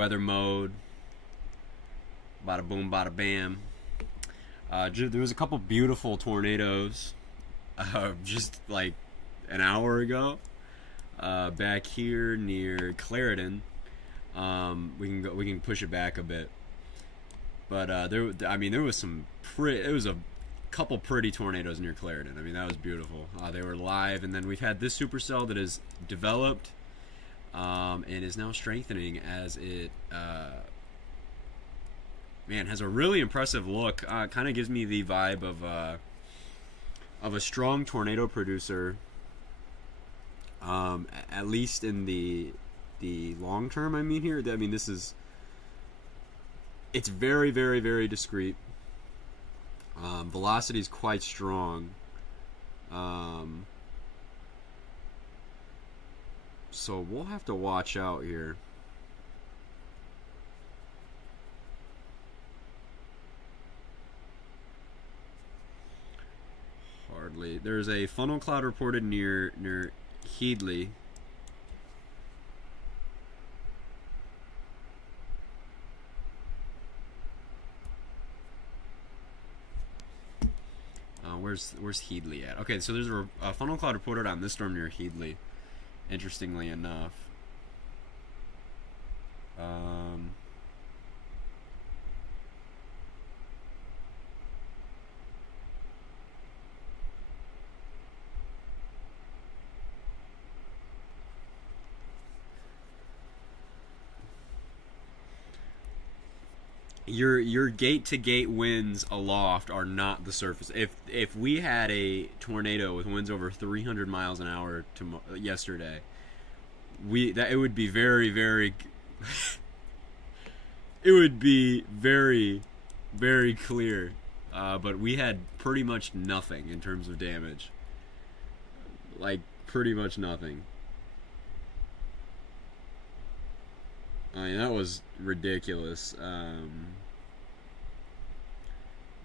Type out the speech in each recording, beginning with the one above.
weather mode. Bada boom, bada bam. There was a couple beautiful tornadoes just like an hour ago back here near Clarendon. We can push it back a bit, but there was there was a couple pretty tornadoes near Clarendon. I mean, that was beautiful. They were live, and then we've had this supercell that is developed and is now strengthening as it has a really impressive look. Kind of gives me the vibe of a strong tornado producer. At least in the long term. It's very, very, very discreet. Velocity is quite strong. So we'll have to watch out here. Hardly. There's a funnel cloud reported near Headley. Where's Headley at? Okay, so there's a funnel cloud reported on this storm near Headley. Interestingly enough. Your gate to gate winds aloft are not the surface. If we had a tornado with winds over 300 miles an hour yesterday, it would be very, very it would be very, very clear. But we had pretty much nothing in terms of damage. Like pretty much nothing. I mean, that was ridiculous.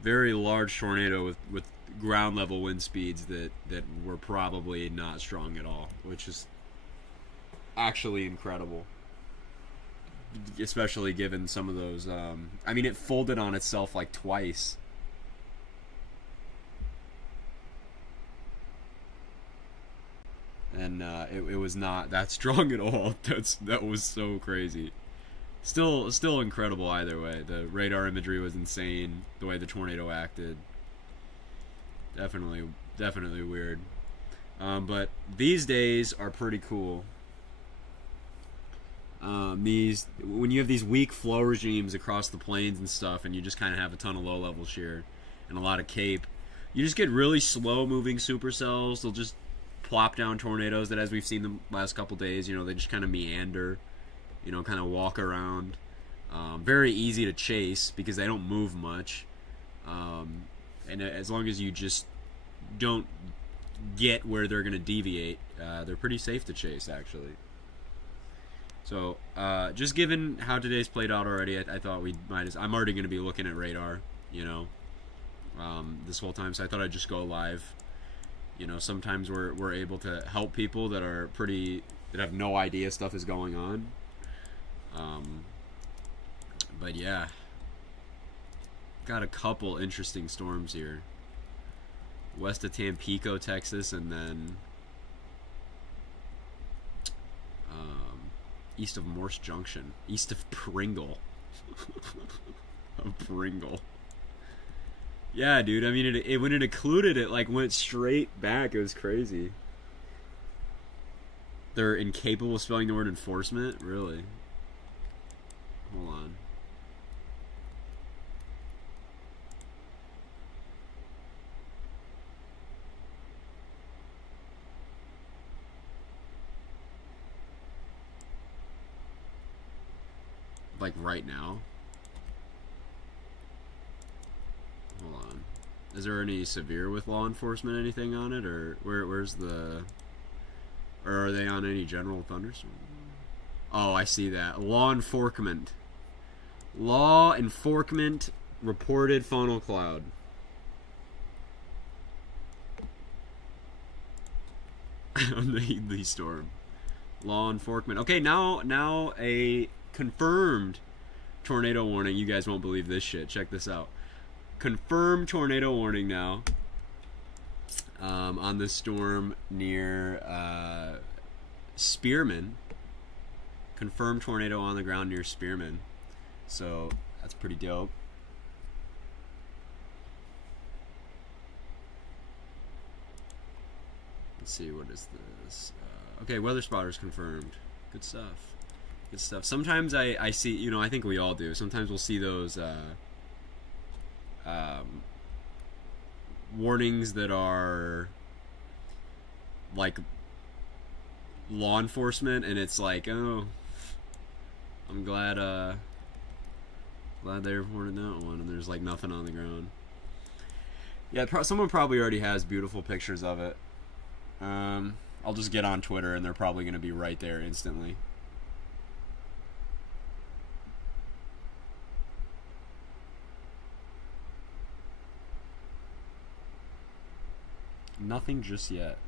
Very large tornado with ground level wind speeds that were probably not strong at all, which is actually incredible. Especially given some of those. It folded on itself like twice. And it was not that strong at all. That was so crazy. Still incredible either way. The radar imagery was insane. The way the tornado acted, definitely weird. But these days are pretty cool. When you have these weak flow regimes across the plains and stuff, and you just kind of have a ton of low level shear and a lot of cape, you just get really slow moving supercells. They'll just plop down tornadoes that, as we've seen the last couple days, they just kind of meander, kind of walk around. Very easy to chase because they don't move much. And as long as you just don't get where they're going to deviate, they're pretty safe to chase, actually. So, just given how today's played out already, I thought we might I'm already going to be looking at radar, this whole time, so I thought I'd just go live. Sometimes we're able to help people that have no idea stuff is going on. But yeah, got a couple interesting storms here. West of Tampico, Texas, and then east of Morse Junction, east of Pringle. Pringle. Yeah, dude. It when it occluded, it went straight back. It was crazy. They're incapable of spelling the word enforcement? Really? Hold on. Right now? Hold on. Is there any severe with law enforcement, anything on it? Or where's the... Or are they on any general thunderstorm? Oh, I see that. Law enforcement. Law enforcement reported funnel cloud. On the storm. Law enforcement. Okay, now a confirmed tornado warning. You guys won't believe this shit. Check this out. Confirmed tornado warning now on this storm near Spearman. Confirmed tornado on the ground near Spearman. So that's pretty dope. Let's see, what is this? Okay, weather spotters confirmed. Good stuff. Good stuff. Sometimes I see, you know, I think we all do. Sometimes we'll see those warnings that are like law enforcement, and it's like, oh, I'm glad they reported that one, and there's like nothing on the ground. Yeah, someone probably already has beautiful pictures of it. I'll just get on Twitter, and they're probably going to be right there instantly. Nothing just yet.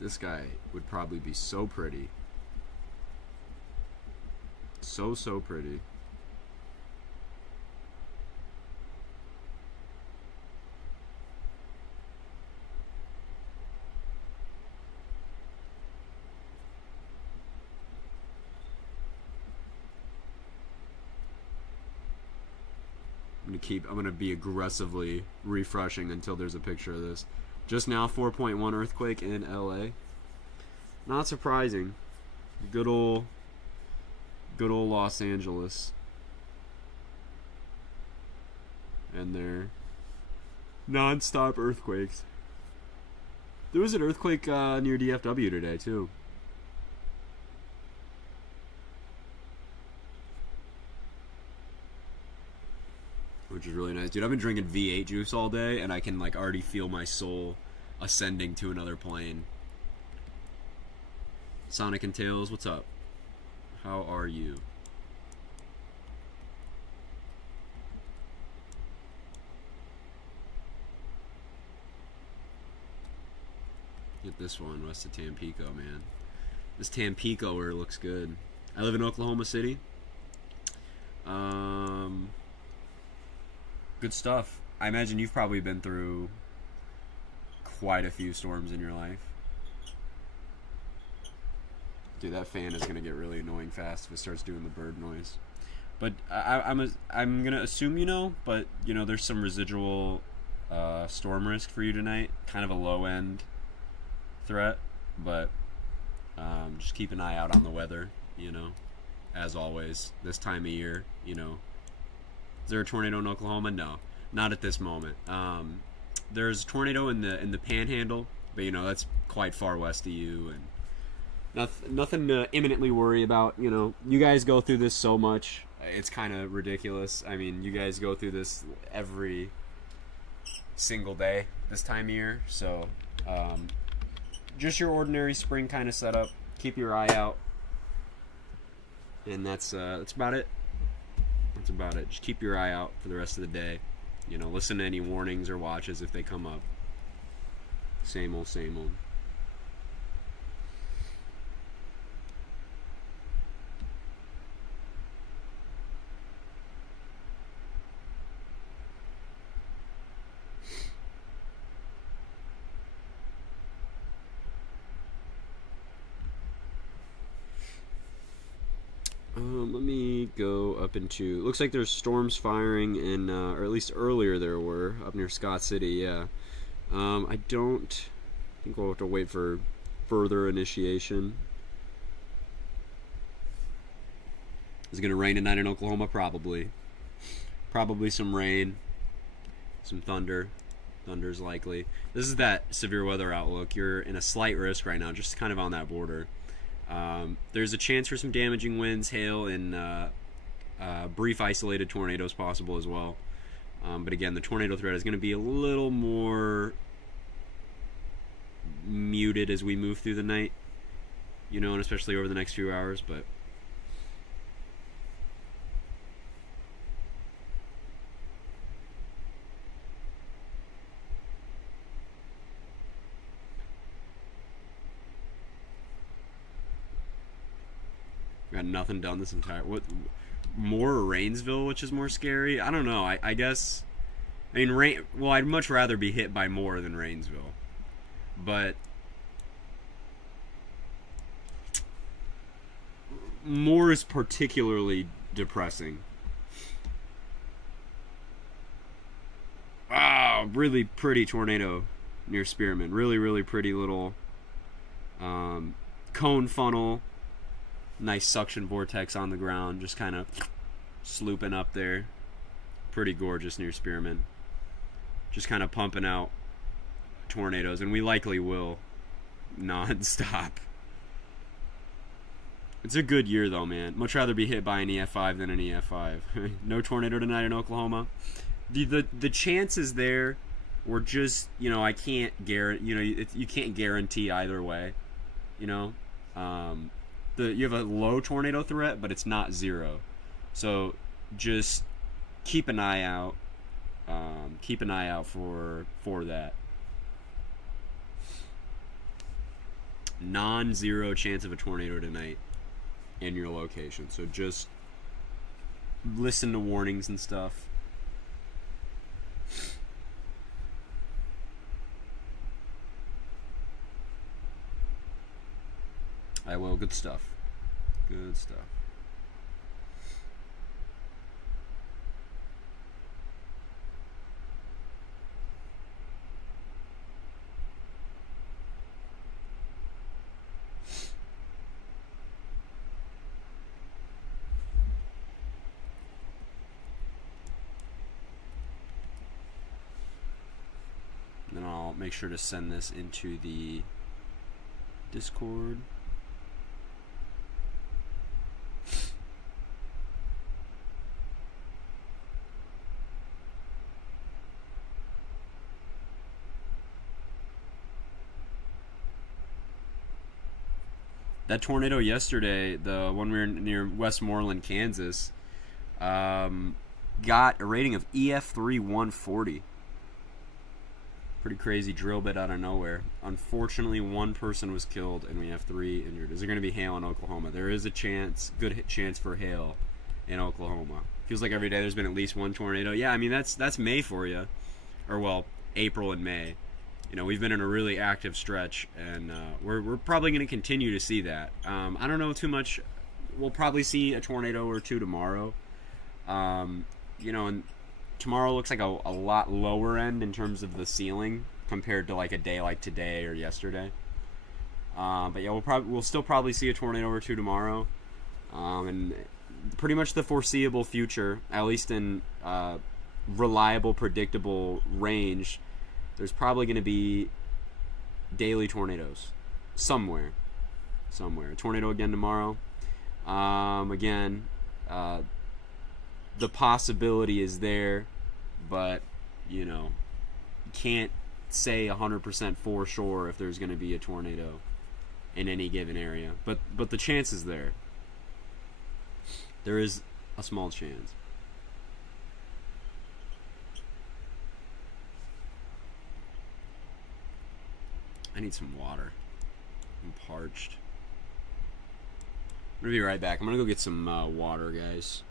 This guy would probably be so pretty. So pretty. I'm gonna be aggressively refreshing until there's a picture of this. Just now, 4.1 earthquake in LA. Not surprising. Good old Los Angeles. And their non-stop earthquakes. There was an earthquake near DFW today too. Which is really nice. Dude, I've been drinking V8 juice all day, and I can like already feel my soul ascending to another plane. Sonic and Tails, what's up? How are you? Get this one west of Tampico, man. This Tampico-er looks good. I live in Oklahoma City. Good stuff. I imagine you've probably been through quite a few storms in your life. Dude, that fan is gonna get really annoying fast if it starts doing the bird noise. But I'm gonna assume you know, but you know there's some residual storm risk for you tonight. Kind of a low end threat, but just keep an eye out on the weather. You know, as always, this time of year. You know, is there a tornado in Oklahoma? No, not at this moment. There's a tornado in the Panhandle, but you know that's quite far west of you, and nothing to imminently worry about. You know, you guys go through this so much, it's kind of ridiculous. I mean, you guys go through this every single day this time of year, so just your ordinary spring kind of setup. Keep your eye out, and that's about it. That's about it. Just keep your eye out for the rest of the day. You know, listen to any warnings or watches if they come up. Same old, same old. Let me go up into... Looks like there's storms firing in, or at least earlier there were, up near Scott City, yeah. I think we'll have to wait for further initiation. Is it going to rain tonight in Oklahoma? Probably. Probably some rain, some thunder. Thunder's likely. This is that severe weather outlook. You're in a slight risk right now, just kind of on that border. There's a chance for some damaging winds, hail, and brief isolated tornadoes possible as well. But again, the tornado threat is going to be a little more muted as we move through the night, and especially over the next few hours. But got nothing done this entire what more Rainsville, which is more scary. I don't know. I guess I mean rain. Well, I'd much rather be hit by more than Rainsville, but more is particularly depressing. Ah, really pretty tornado near Spearman. Really, really pretty little cone funnel. Nice suction vortex on the ground, just kind of slooping up there. Pretty gorgeous near Spearman. Just kind of pumping out tornadoes, and we likely will non-stop. It's a good year though, man. Much rather be hit by an EF5 than an EF5. No tornado tonight in Oklahoma. The chances there were just, I can't guarantee, you can't guarantee either way, you know. You have a low tornado threat, but it's not zero. So just keep an eye out. Keep an eye out for that. Non-zero chance of a tornado tonight in your location. So just listen to warnings and stuff. I will. Good stuff. Good stuff. Then I'll make sure to send this into the Discord. That tornado yesterday, the one we were near Westmoreland, Kansas, got a rating of EF3 140. Pretty crazy drill bit out of nowhere. Unfortunately, one person was killed, and we have 3 injured. Is there going to be hail in Oklahoma? There is a chance, good chance for hail in Oklahoma. Feels like every day there's been at least one tornado. Yeah, I mean that's May for you, or well, April and May. We've been in a really active stretch, and we're probably going to continue to see that. I don't know too much. We'll probably see a tornado or two tomorrow. And tomorrow looks like a lot lower end in terms of the ceiling compared to like a day like today or yesterday. But yeah, we'll still probably see a tornado or two tomorrow, and pretty much the foreseeable future, at least in reliable, predictable range. There's probably going to be daily tornadoes somewhere. A tornado again tomorrow. Again, the possibility is there, but you can't say 100% for sure if there's going to be a tornado in any given area. But the chance is there. There is a small chance. I need some water. I'm parched. I'm gonna be right back. I'm gonna go get some water, guys.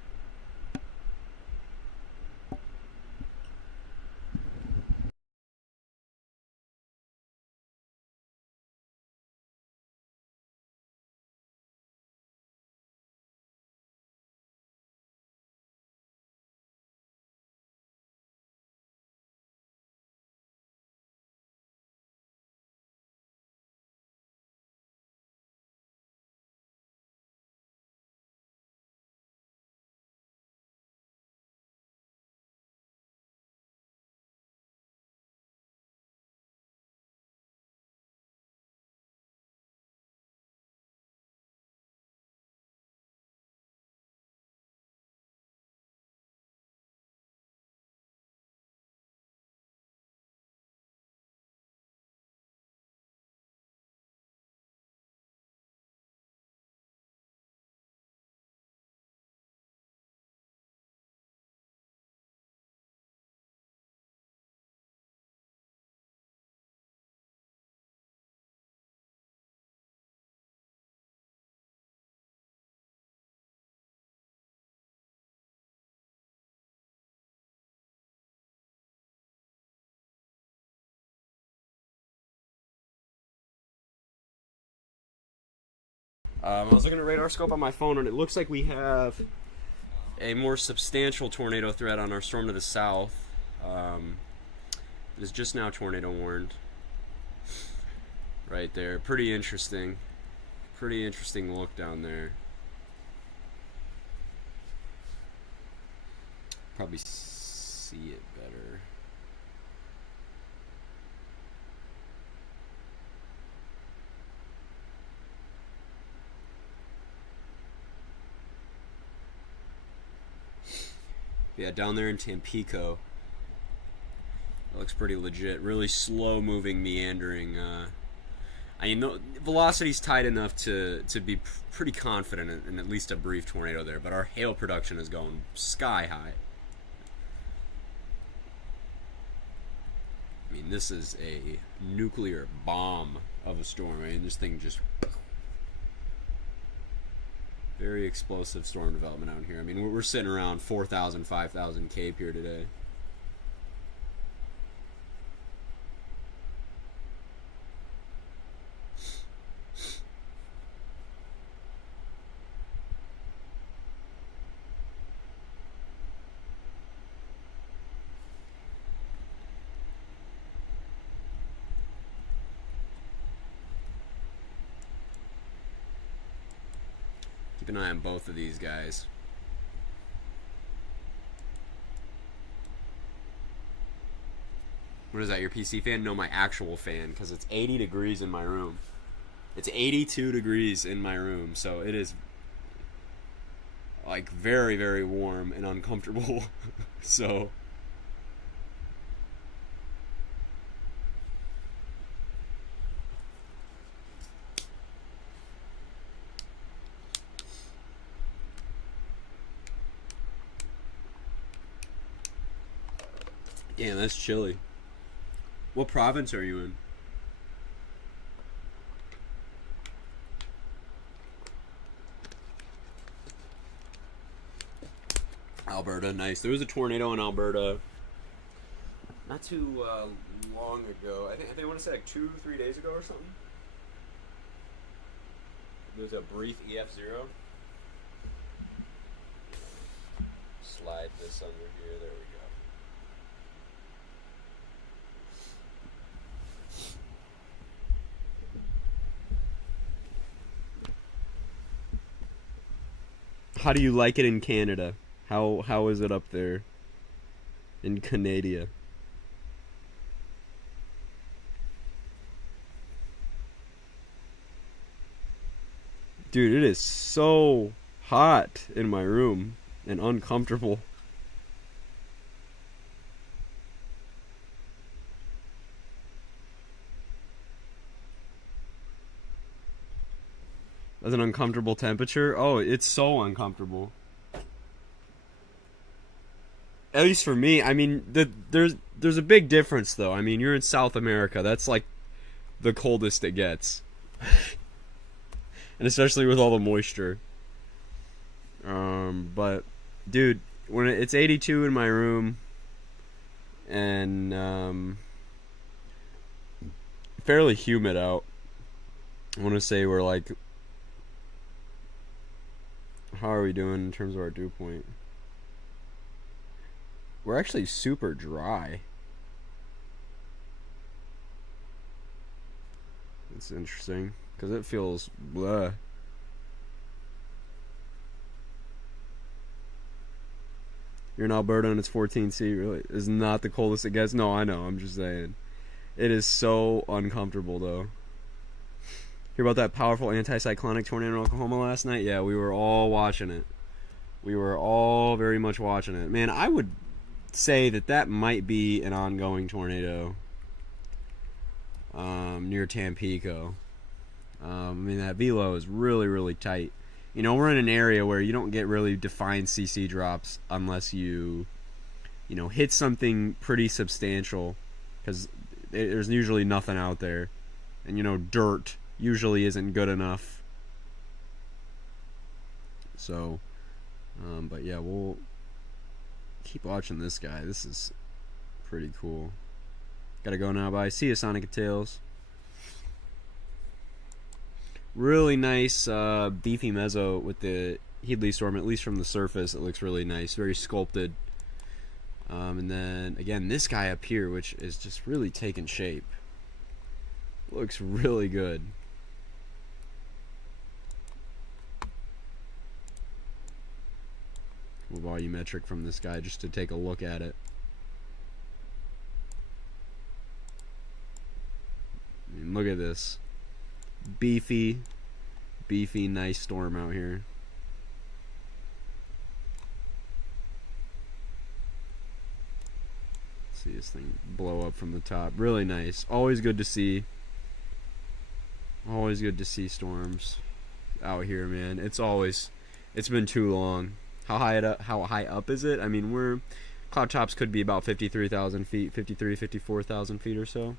I was looking at radar scope on my phone, and it looks like we have a more substantial tornado threat on our storm to the south. It is just now tornado warned. Right there. Pretty interesting. Pretty interesting look down there. Probably see it better. Yeah, down there in Tampico. It looks pretty legit. Really slow moving, meandering. I mean, the velocity's tight enough to be pretty confident in at least a brief tornado there, but our hail production is going sky high. I mean, this is a nuclear bomb of a storm. I mean, this thing just... Very explosive storm development out here. I mean, we're sitting around 4,000, 5,000 Cape here today. Keep an eye on both of these guys. What is that, your PC fan? No, my actual fan, because it's 80 degrees in my room. It's 82 degrees in my room, so it is like very, very warm and uncomfortable. So damn, that's chilly. What province are you in? Alberta, nice. There was a tornado in Alberta not too long ago. I think I want to say like 2-3 days ago or something. There was a brief EF0. Slide this under here. There we go. How do you like it in Canada? How is it up there in Canada? Dude, it is so hot in my room and uncomfortable. That's an uncomfortable temperature? Oh, it's so uncomfortable. At least for me. I mean, there's a big difference though. I mean, you're in South America. That's like the coldest it gets. And especially with all the moisture. But dude, when it's 82 in my room and fairly humid out. I want to say we're like, how are we doing in terms of our dew point? We're actually super dry. It's interesting because it feels bleh. You're in Alberta and it's 14°C. Really, is not the coldest it gets. No, I know. I'm just saying. It is so uncomfortable though. Hear about that powerful anticyclonic tornado in Oklahoma last night? Yeah, we were all watching it. We were all very much watching it. Man, I would say that might be an ongoing tornado near Tampico. I mean, that velo is really, really tight. You know, we're in an area where you don't get really defined CC drops unless you hit something pretty substantial, because there's usually nothing out there. And, dirt usually isn't good enough. So, but yeah, we'll keep watching this guy. This is pretty cool. Gotta go now. Bye. See you, Sonic and Tails. Really nice beefy mezzo with the Headley storm. At least from the surface, it looks really nice, very sculpted. And then again, this guy up here, which is just really taking shape, looks really good. Volumetric from this guy just to take a look at it. I mean, look at this beefy, nice storm out here. See this thing blow up from the top. Really nice. Always good to see. Always good to see storms out here, man. It's been too long. How high up is it? I mean, cloud tops could be about 53,000 feet, 54,000 feet or so.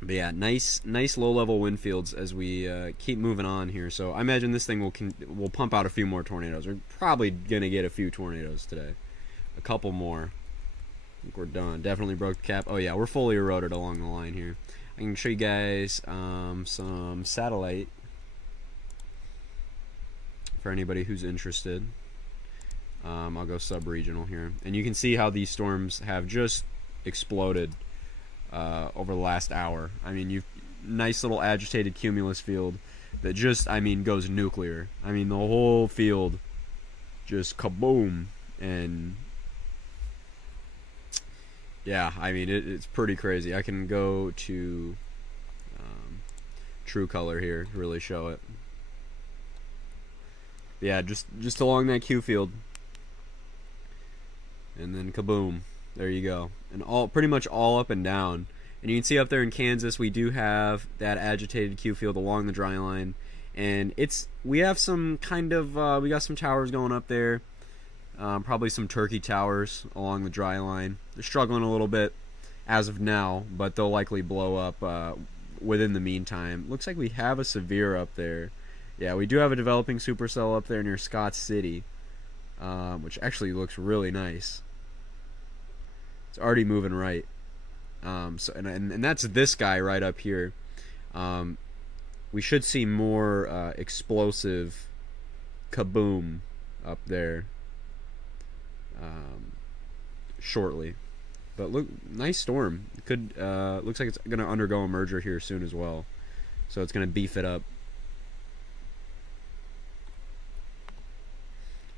But yeah, nice low-level wind fields as we keep moving on here. So I imagine this thing will pump out a few more tornadoes. We're probably gonna get a few tornadoes today, a couple more. I think we're done. Definitely broke the cap. Oh yeah, we're fully eroded along the line here. I can show you guys some satellite for anybody who's interested. I'll go sub-regional here, and you can see how these storms have just exploded over the last hour. I mean, you've nice little agitated cumulus field that just, I mean, goes nuclear. I mean, the whole field just kaboom. And yeah, I mean, it's pretty crazy. I can go to true color here to really show it. Yeah, just along that Q field, and then kaboom. There you go. And pretty much all up and down. And you can see up there in Kansas, we do have that agitated Q field along the dry line. And we have some kind of, we got some towers going up there. Probably some turkey towers along the dry line. They're struggling a little bit as of now, but they'll likely blow up within the meantime. Looks like we have a severe up there. Yeah, we do have a developing supercell up there near Scott City, which actually looks really nice. It's already moving right. And that's this guy right up here. We should see more explosive kaboom up there shortly. But look, nice storm. Looks like it's going to undergo a merger here soon as well. So it's going to beef it up.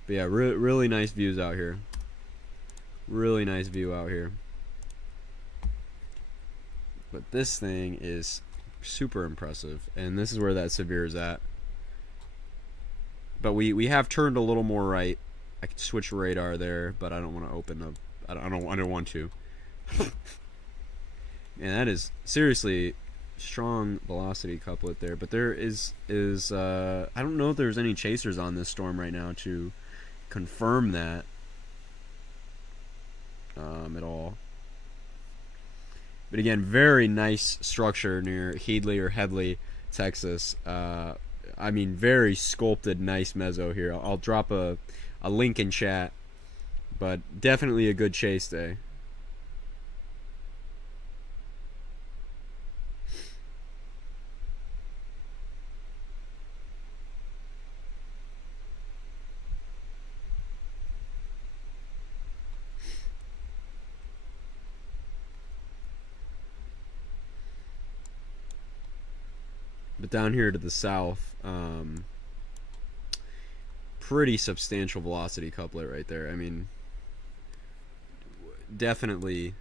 But yeah, really nice views out here. Really nice view out here. But this thing is super impressive, and this is where that severe is at. But we have turned a little more right. I could switch radar there, but I don't want to open up. I don't want to. And that is seriously strong velocity couplet there. But there is I don't know if there's any chasers on this storm right now to confirm that at all. But again, very nice structure near Headley or Headley, Texas. I mean, very sculpted, nice mezzo here. I'll drop a link in chat, but definitely a good chase day. But down here to the south, pretty substantial velocity couplet right there. I mean, definitely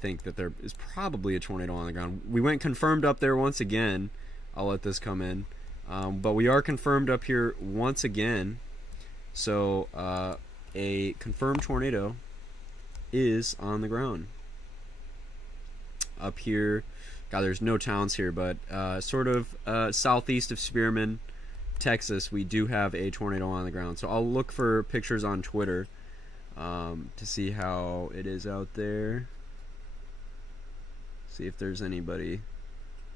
think that there is probably a tornado on the ground. We went confirmed up there once again. I'll let this come in. But we are confirmed up here once again. So a confirmed tornado is on the ground. Up here, God, there's no towns here, but sort of southeast of Spearman, Texas, we do have a tornado on the ground. So I'll look for pictures on Twitter to see how it is out there. See if there's anybody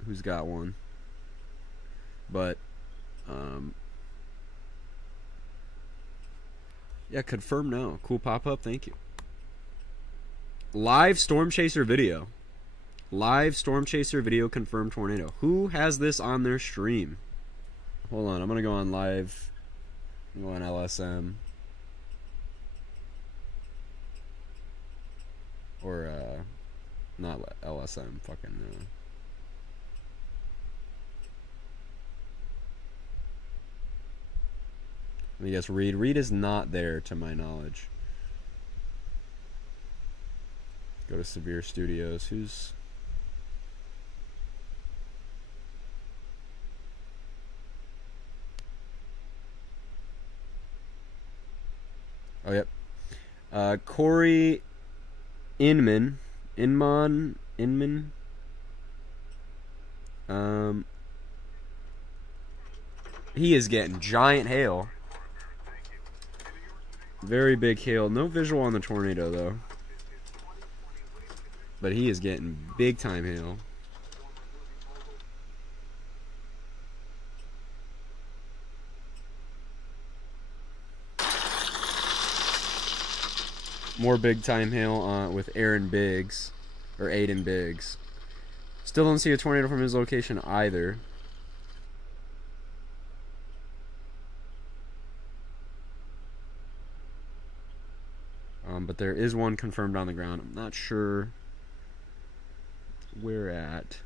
who's got one. But yeah, confirm now. Cool pop-up, thank you. Live Storm Chaser video. Live Storm Chaser video confirmed tornado. Who has this on their stream? Hold on, I'm gonna go on live. Go on LSM. Or, not LSM, fucking, let me guess, Reed. Reed is not there, to my knowledge. Go to Severe Studios. Who's... Oh, yep. Corey Inman. He is getting giant hail. Very big hail. No visual on the tornado, though. But he is getting big time hail. More big time hail with Aaron Biggs. Or Aiden Biggs. Still don't see a tornado from his location either. But there is one confirmed on the ground. I'm not sure where at.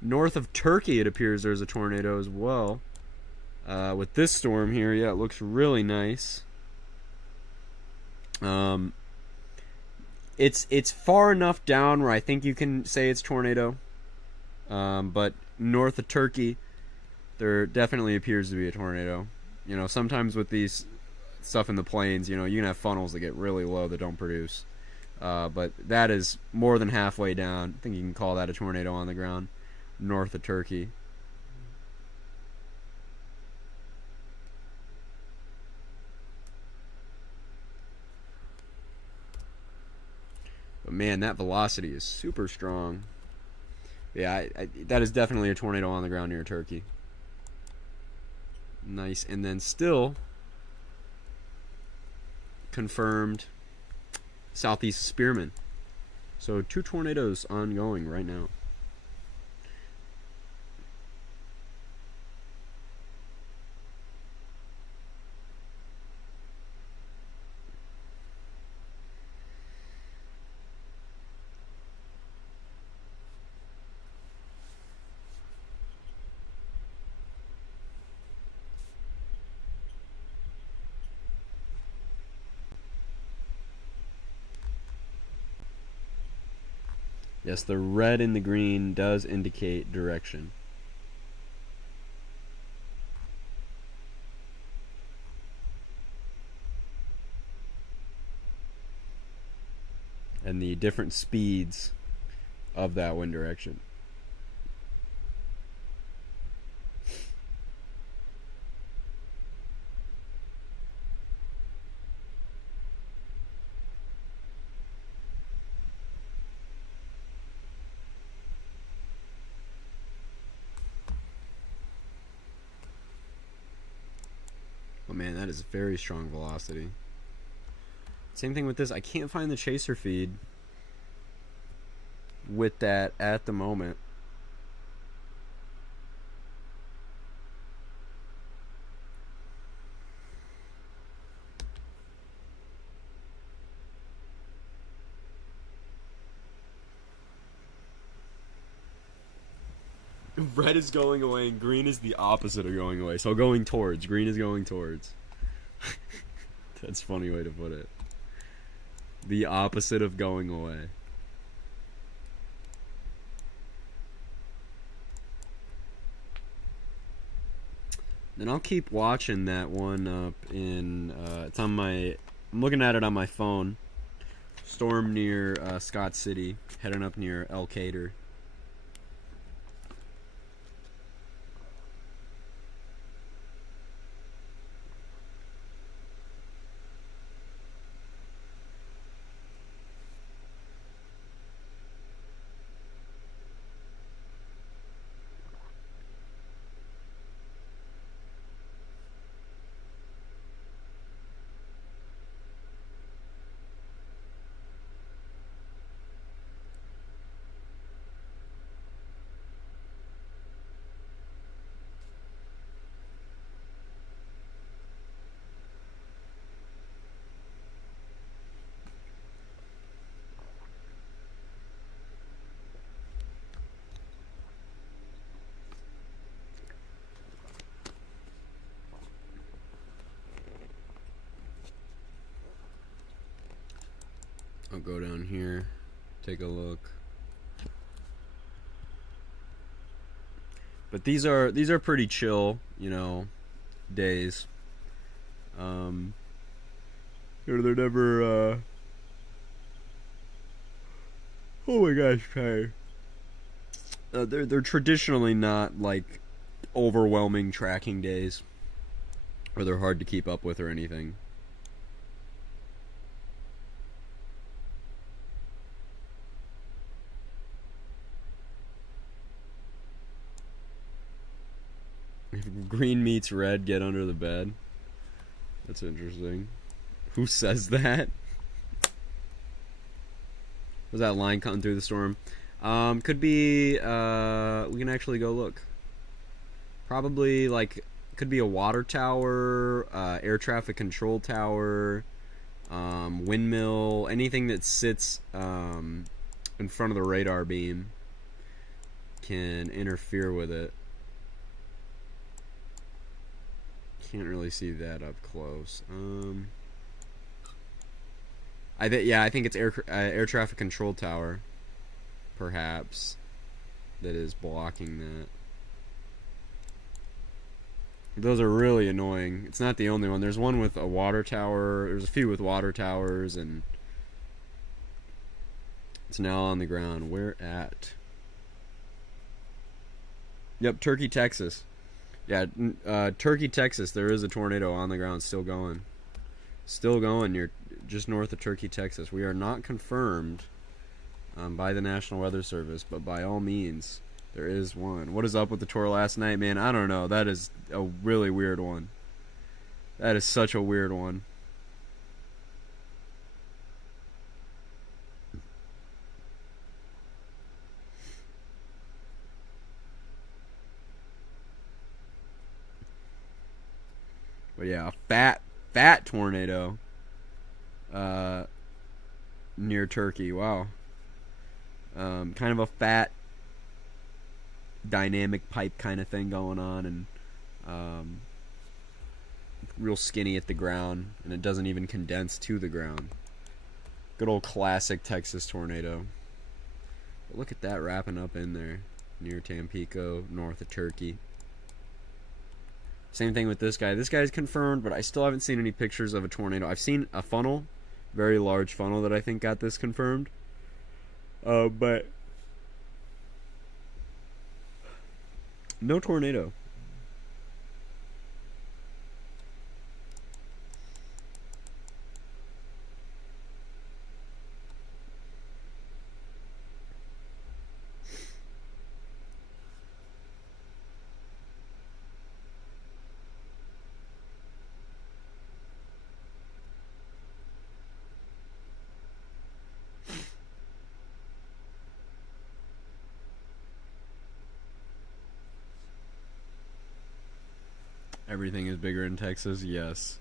North of Turkey, it appears there's a tornado as well. With this storm here, yeah, it looks really nice. It's far enough down where I think you can say it's tornado. But north of Turkey, there definitely appears to be a tornado. You know, sometimes with these stuff in the plains, you know, you can have funnels that get really low that don't produce. But that is more than halfway down. I think you can call that a tornado on the ground, north of Turkey. But man, that velocity is super strong. Yeah, that is definitely a tornado on the ground near Turkey. Nice. And then still confirmed southeast Spearman. So 2 tornadoes ongoing right now. Yes, the red and the green does indicate direction. And the different speeds of that wind direction. Oh man, that is very strong velocity. Same thing with this. I can't find the chaser feed with that at the moment. Red is going away and green is the opposite of going away. So going towards. Green is going towards. That's a funny way to put it. The opposite of going away. Then I'll keep watching that one up in, it's on my, I'm looking at it on my phone. Storm near Scott City, heading up near El Cater. I'll go down here, take a look. But these are pretty chill, you know, days. They're never. Oh my gosh, Ty. They're traditionally not like overwhelming tracking days, or they're hard to keep up with or anything. If green meets red, get under the bed. That's interesting. Who says that? Was that line cutting through the storm? Could be, we can actually go look. Probably, like, could be a water tower, air traffic control tower, windmill, anything that sits in front of the radar beam can interfere with it. Can't really see that up close. I think it's air traffic control tower, perhaps, that is blocking that. Those are really annoying. It's not the only one. There's one with a water tower. There's a few with water towers, and it's now on the ground. Where at? Yep, Turkey, Texas. Yeah, Turkey, Texas. There is a tornado on the ground, still going. Still going. You're just north of Turkey, Texas. We are not confirmed by the National Weather Service, but by all means, there is one. What is up with the tour last night, man? I don't know. That is a really weird one. That is such a weird one. But yeah, a fat tornado near Turkey. Wow. Kind of a fat dynamic pipe kind of thing going on, and real skinny at the ground, and it doesn't even condense to the ground. Good old classic Texas tornado. But look at that wrapping up in there near Tampico, north of Turkey. Same thing with this guy. This guy's confirmed, but I still haven't seen any pictures of a tornado. I've seen a funnel, very large funnel that I think got this confirmed. But no tornado. Everything is bigger in Texas, yes.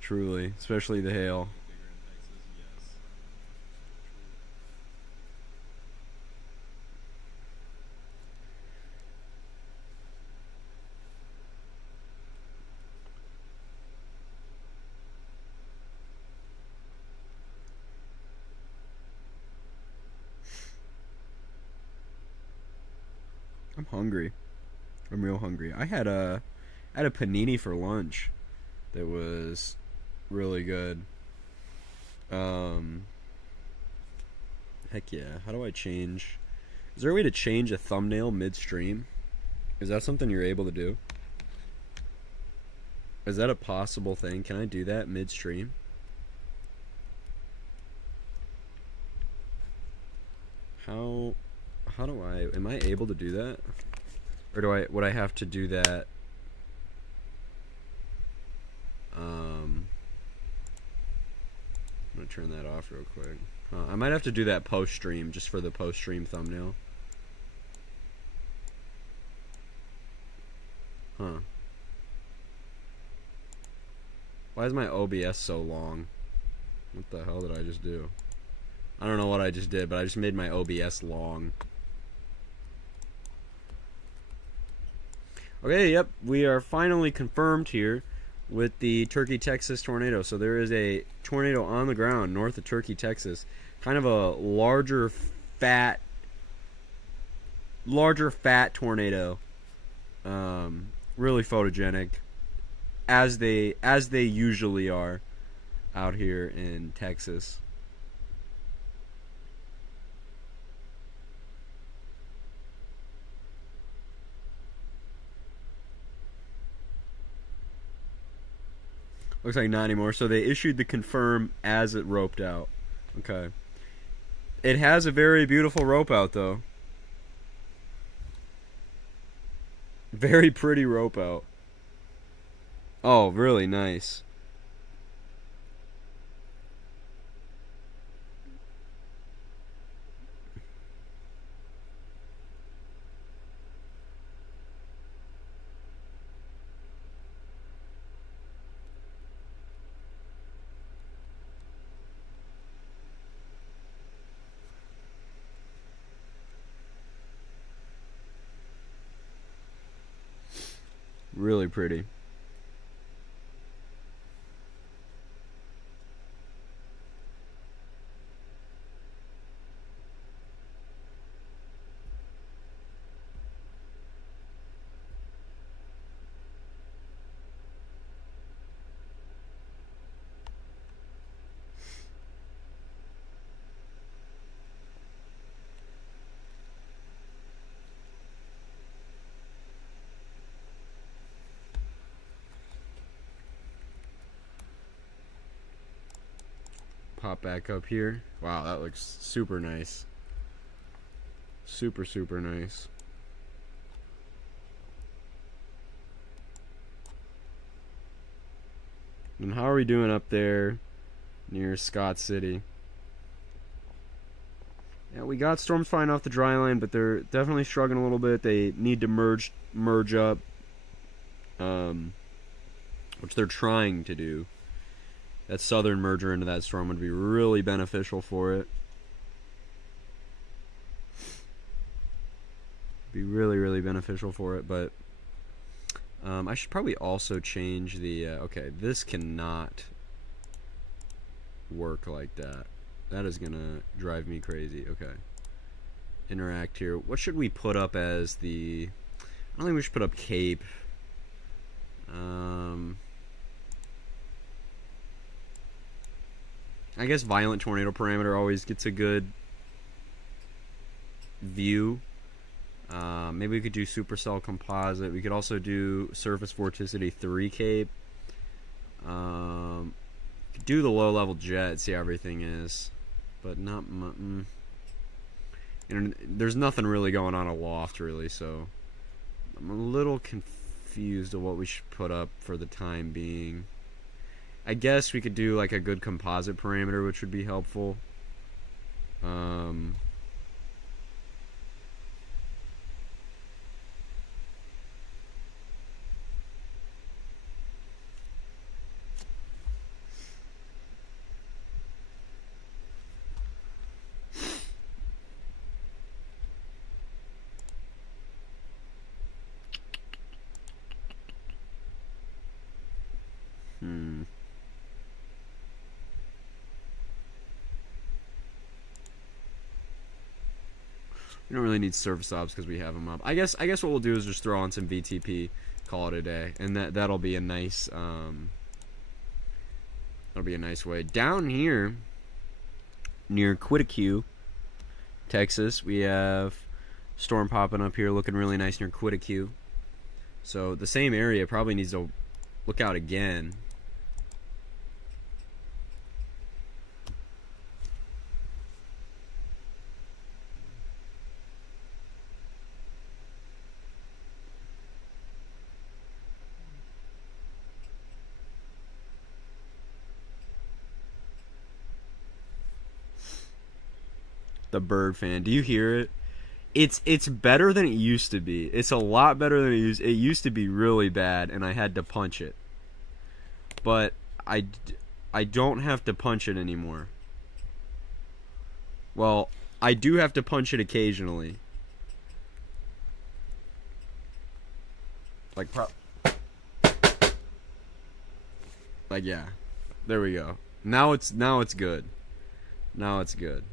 Truly, especially the hail. I'm hungry. I'm real hungry. I had a panini for lunch that was really good. Heck yeah. How do I change? Is there a way to change a thumbnail midstream? Is that something you're able to do? Is that a possible thing? Can I do that midstream? How do I, am I able to do that? Or would I have to do that? I'm gonna turn that off real quick. I might have to do that post-stream, just for the post-stream thumbnail. Huh. Why is my OBS so long? What the hell did I just do? I don't know what I just did, but I just made my OBS long. Okay, yep, we are finally confirmed here. with the Turkey, Texas tornado. So there is a tornado on the ground north of Turkey, Texas. Kind of a larger, fat tornado. Really photogenic, as they usually are out here in Texas. Looks like not anymore. So they issued the confirm as it roped out. Okay. It has a very beautiful rope out, though. Very pretty rope out. Oh, really nice. Really pretty. Pop back up here. Wow, that looks super nice. Super, super nice. And how are we doing up there near Scott City? Yeah, we got storms flying off the dry line, but they're definitely struggling a little bit. They need to merge up, which they're trying to do. That southern merger into that storm would be really beneficial for it. Be really, really beneficial for it, but I should probably also change the... okay, this cannot work like that. That is going to drive me crazy. Okay. Interact here. What should we put up as the... I don't think we should put up Cape. I guess violent tornado parameter always gets a good view. Maybe we could do supercell composite. We could also do surface vorticity 3 Cape. Could do the low level jet, see how everything is, but not you know, there's nothing really going on aloft really, so I'm a little confused of what we should put up for the time being. I guess we could do like a good composite parameter, which would be helpful. We don't really need surface ops because we have them up. I guess what we'll do is just throw on some VTP, call it a day, and that'll be a nice way. Down here near ENJYOoe, Texas, we have storm popping up here, looking really nice near ENJYOoe. So the same area probably needs to look out again. The bird fan. Do you hear it? It's better than it used to be. It's a lot better than it used to be really bad, and I had to punch it. But I don't have to punch it anymore. Well, I do have to punch it occasionally. Like Like, yeah. There we go. Now it's good. Now it's good.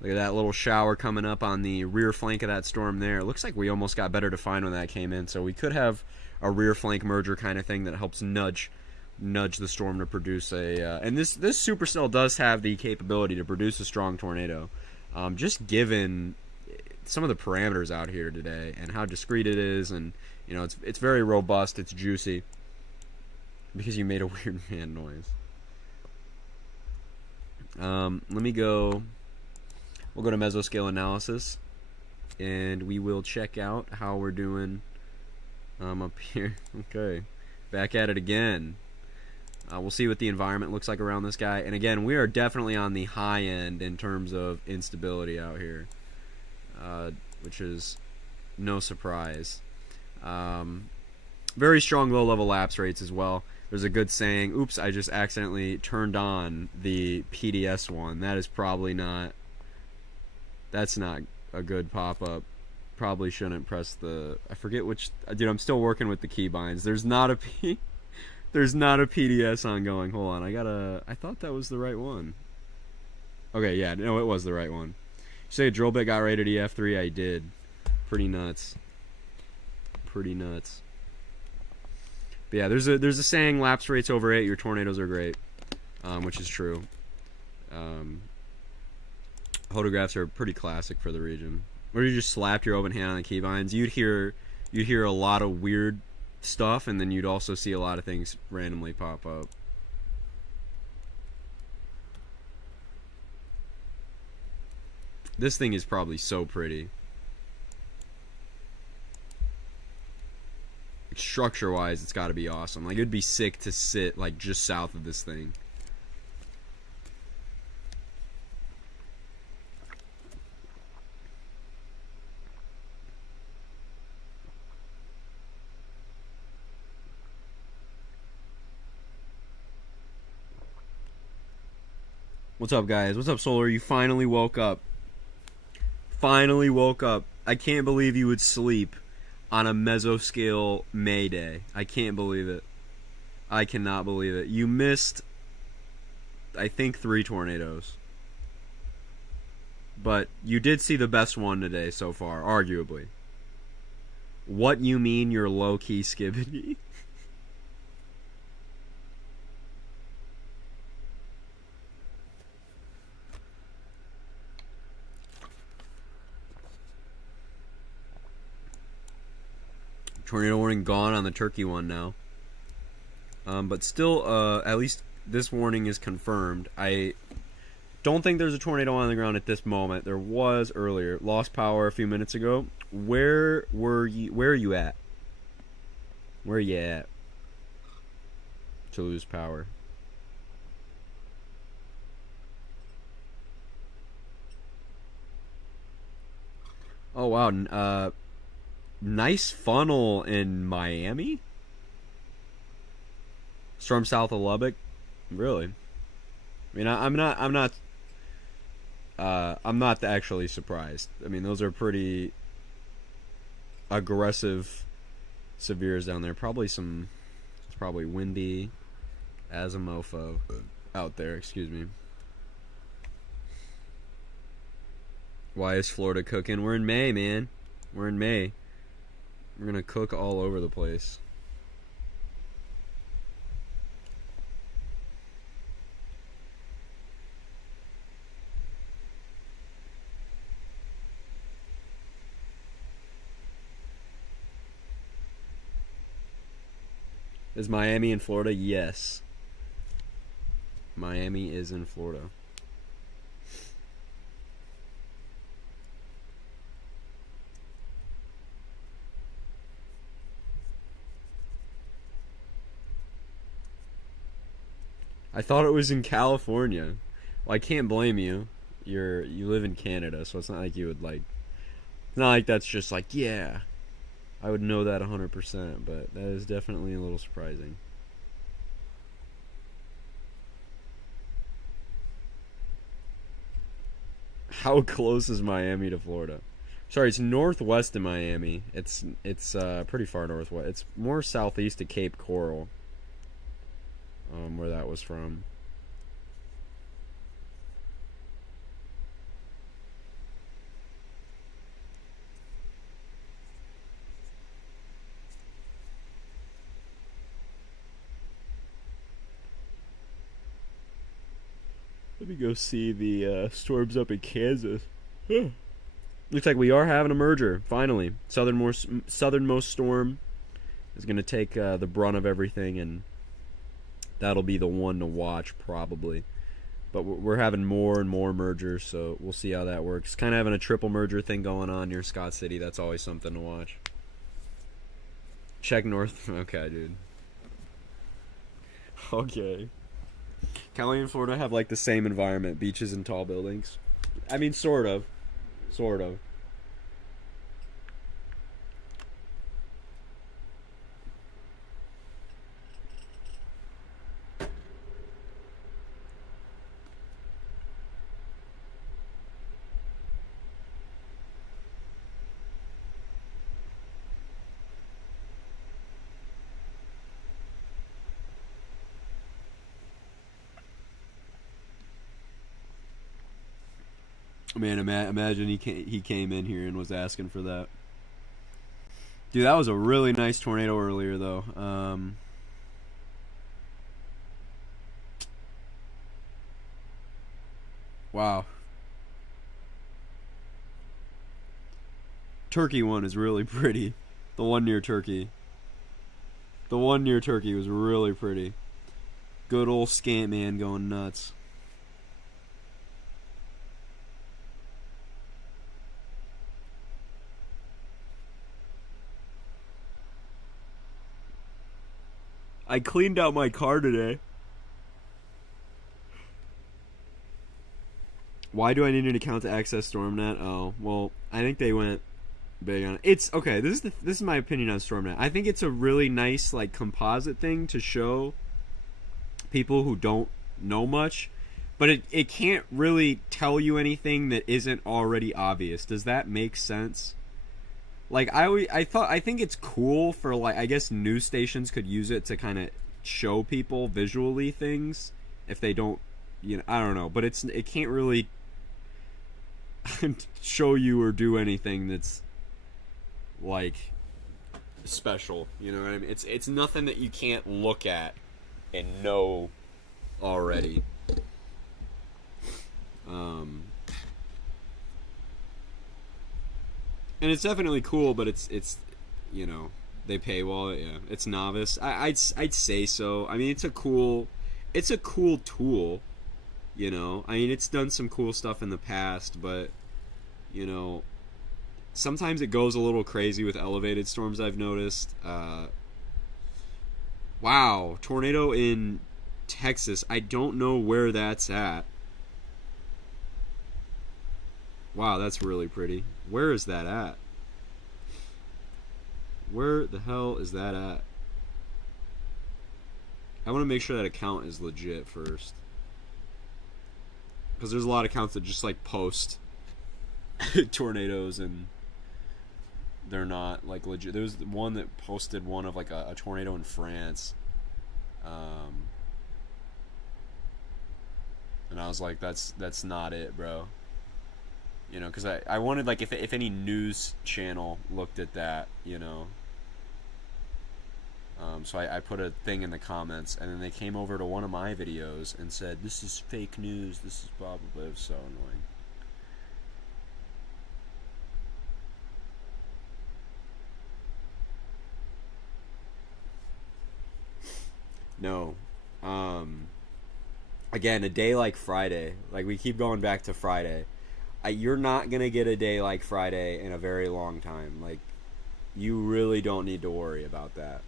Look at that little shower coming up on the rear flank of that storm there. It looks like we almost got better defined when that came in, so we could have a rear flank merger kind of thing that helps nudge the storm to produce a... and this supercell does have the capability to produce a strong tornado. Just given some of the parameters out here today and how discreet it is, and you know, it's very robust, it's juicy. Because you made a weird man noise. Let me go... We'll go to mesoscale analysis, and we will check out how we're doing up here. Okay, back at it again. We'll see what the environment looks like around this guy. And again, we are definitely on the high end in terms of instability out here, which is no surprise. Very strong low-level lapse rates as well. There's a good saying, oops, I just accidentally turned on the PDS one. That is probably not... That's not a good pop-up. Probably shouldn't press the... I forget which... Dude, I'm still working with the keybinds. There's not a PDS ongoing. Hold on, I thought that was the right one. Okay, yeah, no, it was the right one. You say a drill bit got rated EF3? I did. Pretty nuts. Pretty nuts. But yeah, there's a saying, lapse rates over 8, your tornadoes are great. Which is true. Photographs are pretty classic for the region. Where you just slapped your open hand on the keybinds, you'd hear a lot of weird stuff, and then you'd also see a lot of things randomly pop up. This thing is probably so pretty. Like, structure-wise, it's got to be awesome. Like, it'd be sick to sit like just south of this thing. What's up, guys? What's up, Solar? You finally woke up. Finally woke up. I can't believe you would sleep on a mesoscale May Day. I can't believe it. I cannot believe it. You missed, I think, 3 tornadoes. But you did see the best one today so far, arguably. What you mean you're low-key skibbity? Tornado warning gone on the Turkey one now. But still, at least this warning is confirmed. I don't think there's a tornado on the ground at this moment. There was earlier. Lost power a few minutes ago. Where are you at? Where are you at? To lose power. Oh, wow. Nice funnel in Miami? Storm south of Lubbock? Really? I mean, I'm not actually surprised. I mean, those are pretty aggressive severes down there. It's probably windy as a mofo out there, excuse me. Why is Florida cooking? We're in May, man. We're in May. We're gonna cook all over the place. Is Miami in Florida? Yes. Miami is in Florida. I thought it was in California. Well, I can't blame you. You live in Canada, so it's not like you would like... It's not like that's just like, yeah, I would know that 100%, but that is definitely a little surprising. How close is Miami to Florida? Sorry, it's northwest of Miami. It's pretty far northwest. It's more southeast of Cape Coral. Where that was from. Let me go see the storms up in Kansas. Looks like we are having a merger, finally. Southernmost storm is going to take the brunt of everything, and that'll be the one to watch, probably. But we're having more and more mergers, so we'll see how that works. Kind of having a triple merger thing going on near Scott City. That's always something to watch. Check north. Okay, dude. Okay. Cali and Florida have like the same environment, beaches and tall buildings. I mean, sort of. Sort of. Man, imagine he came in here and was asking for that. Dude, that was a really nice tornado earlier, though. Wow. Turkey one is really pretty. The one near Turkey. The one near Turkey was really pretty. Good old Scant Man going nuts. I cleaned out my car today. Why do I need an account to access StormNet? Oh, well, I think they went big on it. It's okay. This is my opinion on StormNet. I think it's a really nice like composite thing to show people who don't know much, but it can't really tell you anything that isn't already obvious. Does that make sense? Like I think it's cool for like I guess news stations could use it to kind of show people visually things if they don't, I don't know, but it can't really show you or do anything that's like special, you know what I mean? It's nothing that you can't look at and know already. And it's definitely cool, but it's they pay well. Yeah, it's novice. I'd say so. I mean, it's a cool tool. I mean, it's done some cool stuff in the past, but sometimes it goes a little crazy with elevated storms. I've noticed. Wow, tornado in Texas. I don't know where that's at. Wow, that's really pretty. Where is that at? Where the hell is that at? I want to make sure that account is legit first. Because there's a lot of accounts that just like post tornadoes and they're not like legit. There was one that posted one of like a tornado in France. And I was like, that's not it, bro. Because I wanted, like, if any news channel looked at that, so I put a thing in the comments, and then they came over to one of my videos and said, this is fake news, this is blah, blah, blah. It was so annoying. No. Again, a day like Friday, like, we keep going back to Friday. You're not going to get a day like Friday in a very long time. Like, you really don't need to worry about that.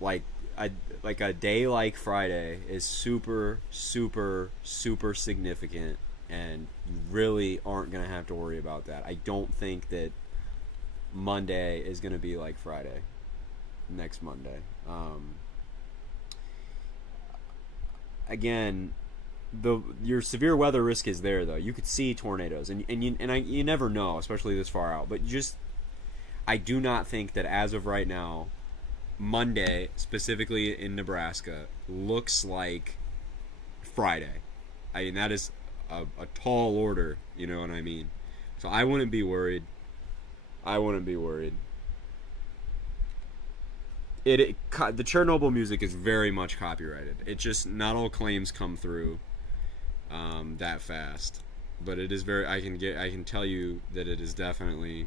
Like a day like Friday is super, super, super significant, and you really aren't going to have to worry about that. I don't think that Monday is going to be like Friday, next Monday. Again, the your severe weather risk is there though. You could see tornadoes, you never know, especially this far out. But just I do not think that as of right now, Monday specifically in Nebraska looks like Friday. I mean that is a tall order. You know what I mean? So I wouldn't be worried. I wouldn't be worried. The Chernobyl music is very much copyrighted. It just not all claims come through that fast, but it is very. I can tell you that it is definitely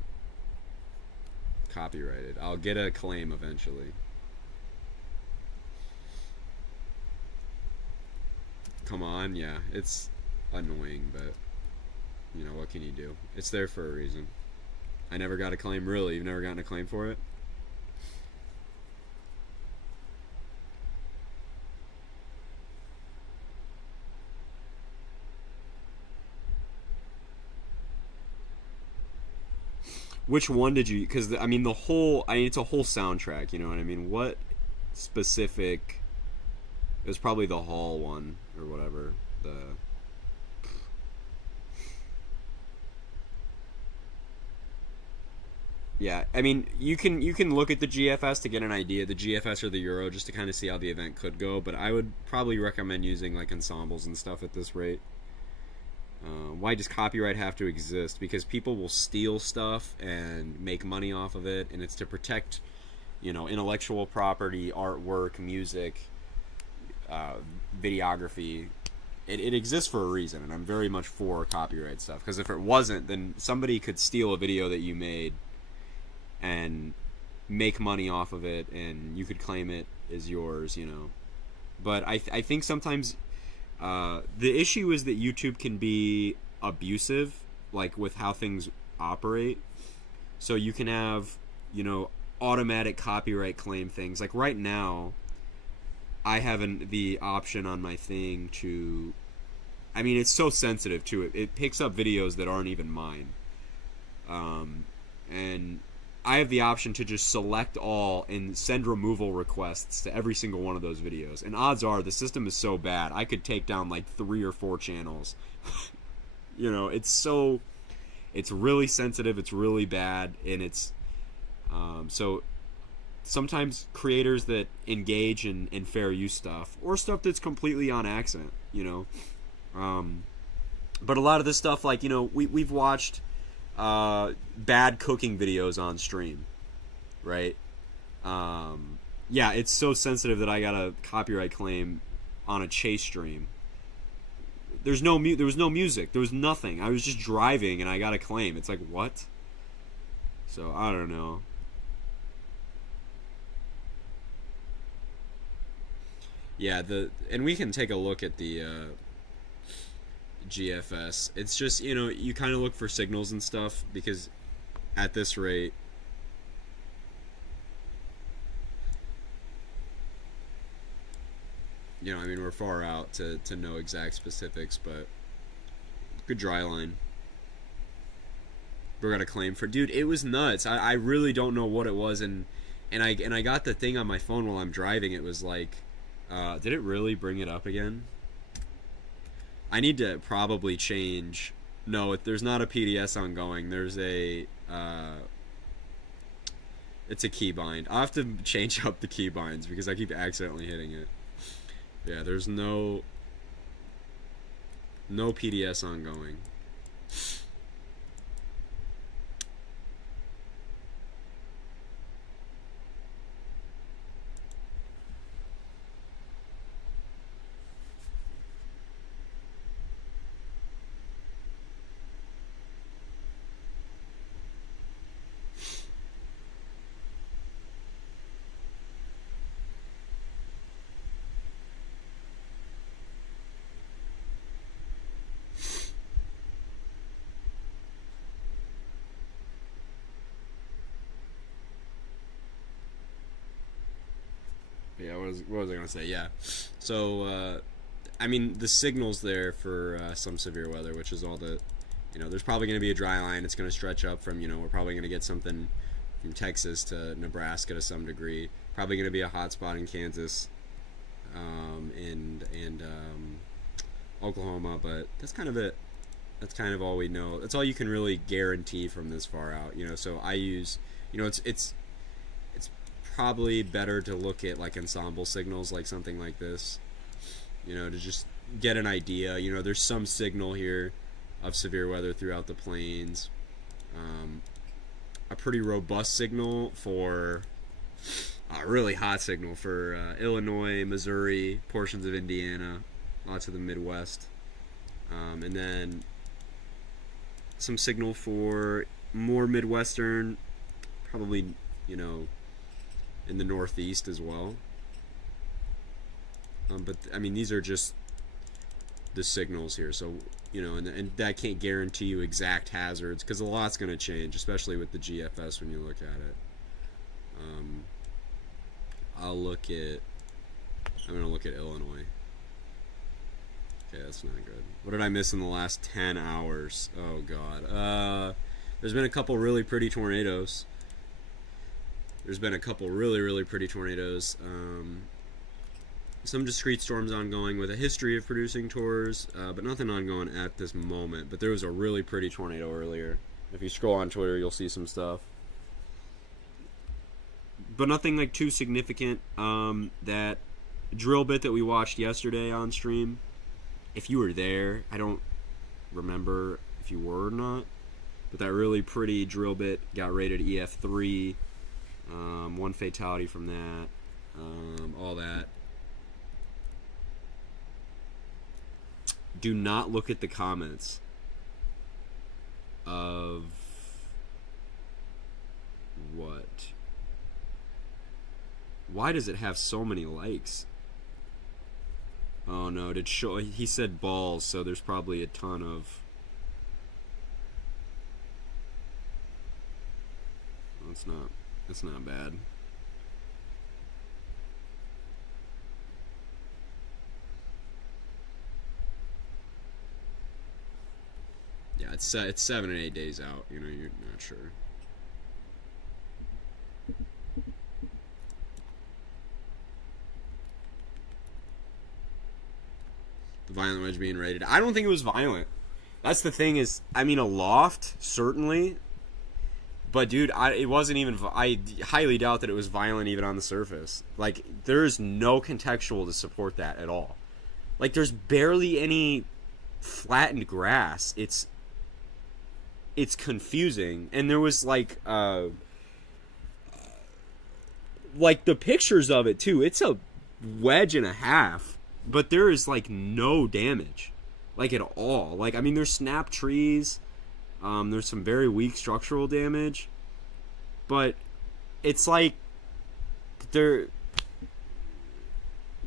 copyrighted. I'll get a claim eventually. Come on, yeah, it's annoying, but you know what can you do? It's there for a reason. I never got a claim. Really, you've never gotten a claim for it? Which one did you? Because I mean, the whole. I mean, it's a whole soundtrack. You know what I mean? What specific? It was probably the Hall one or whatever. The Yeah, I mean, you can look at the GFS to get an idea, the GFS or the Euro, just to kind of see how the event could go. But I would probably recommend using like ensembles and stuff at this rate. Why does copyright have to exist? Because people will steal stuff and make money off of it, and it's to protect, intellectual property, artwork, music, videography. It exists for a reason, and I'm very much for copyright stuff. Because if it wasn't, then somebody could steal a video that you made and make money off of it, and you could claim it as yours. But I think sometimes the issue is that YouTube can be abusive, like with how things operate. So you can have, automatic copyright claim things. Like right now, I have the option on my thing to, I mean, it's so sensitive to it. It picks up videos that aren't even mine. And I have the option to just select all and send removal requests to every single one of those videos. And odds are the system is so bad, I could take down like 3 or 4 channels. It's really sensitive, it's really bad, and it's, so sometimes creators that engage in fair use stuff, or stuff that's completely on accident, but a lot of this stuff, like, we've watched bad cooking videos on stream, right? Yeah, it's so sensitive that I got a copyright claim on a chase stream. There was no music, there was nothing. I was just driving and I got a claim. It's like, what? So I don't know. Yeah, and we can take a look at the GFS. It's just, you kind of look for signals and stuff, because at this rate, I mean, we're far out to know exact specifics, but good dry line. We got a claim for, dude, it was nuts. I really don't know what it was, and I got the thing on my phone while I'm driving. It was like, did it really bring it up again? I need to probably change. No, there's not a PDS ongoing. There's a it's a keybind. I'll have to change up the keybinds because I keep accidentally hitting it. Yeah, there's no PDS ongoing. Yeah, what was I gonna say? Yeah, so I mean, the signal's there for some severe weather, which is all the, there's probably gonna be a dry line. It's gonna stretch up from, we're probably gonna get something from Texas to Nebraska to some degree. Probably gonna be a hot spot in Kansas, and Oklahoma, but that's kind of it. That's kind of all we know. That's all you can really guarantee from this far out. So I use, it's probably better to look at like ensemble signals, like something like this, to just get an idea. There's some signal here of severe weather throughout the plains. A pretty robust signal for a really hot signal for Illinois, Missouri, portions of Indiana, lots of the Midwest, and then some signal for more Midwestern, probably in the Northeast as well. But I mean, these are just the signals here, so and that can't guarantee you exact hazards because a lot's going to change, especially with the GFS when you look at it. I'm going to look at Illinois. Okay, that's not good. What did I miss in the last 10 hours? Oh, God. There's been a couple really pretty tornadoes. Really pretty tornadoes. Some discrete storms ongoing with a history of producing tors, but nothing ongoing at this moment. But there was a really pretty tornado earlier. If you scroll on Twitter, you'll see some stuff. But nothing like too significant. That drill bit that we watched yesterday on stream, if you were there, I don't remember if you were or not, but that really pretty drill bit got rated EF3. One fatality from that. All that. Do not look at the comments of what? Why does it have so many likes? Oh no, he said balls, so there's probably a ton of... That's not bad. Yeah, it's 7 and 8 days out. You're not sure. The violent wedge being rated. I don't think it was violent. That's the thing is, I mean, aloft certainly, but dude, it wasn't even. I highly doubt that it was violent even on the surface. Like, there's no contextual to support that at all. Like, there's barely any flattened grass. It's confusing, and there was like the pictures of it too. It's a wedge and a half, but there is like no damage, like at all. Like, I mean, there's snapped trees, there's some very weak structural damage, but it's like there's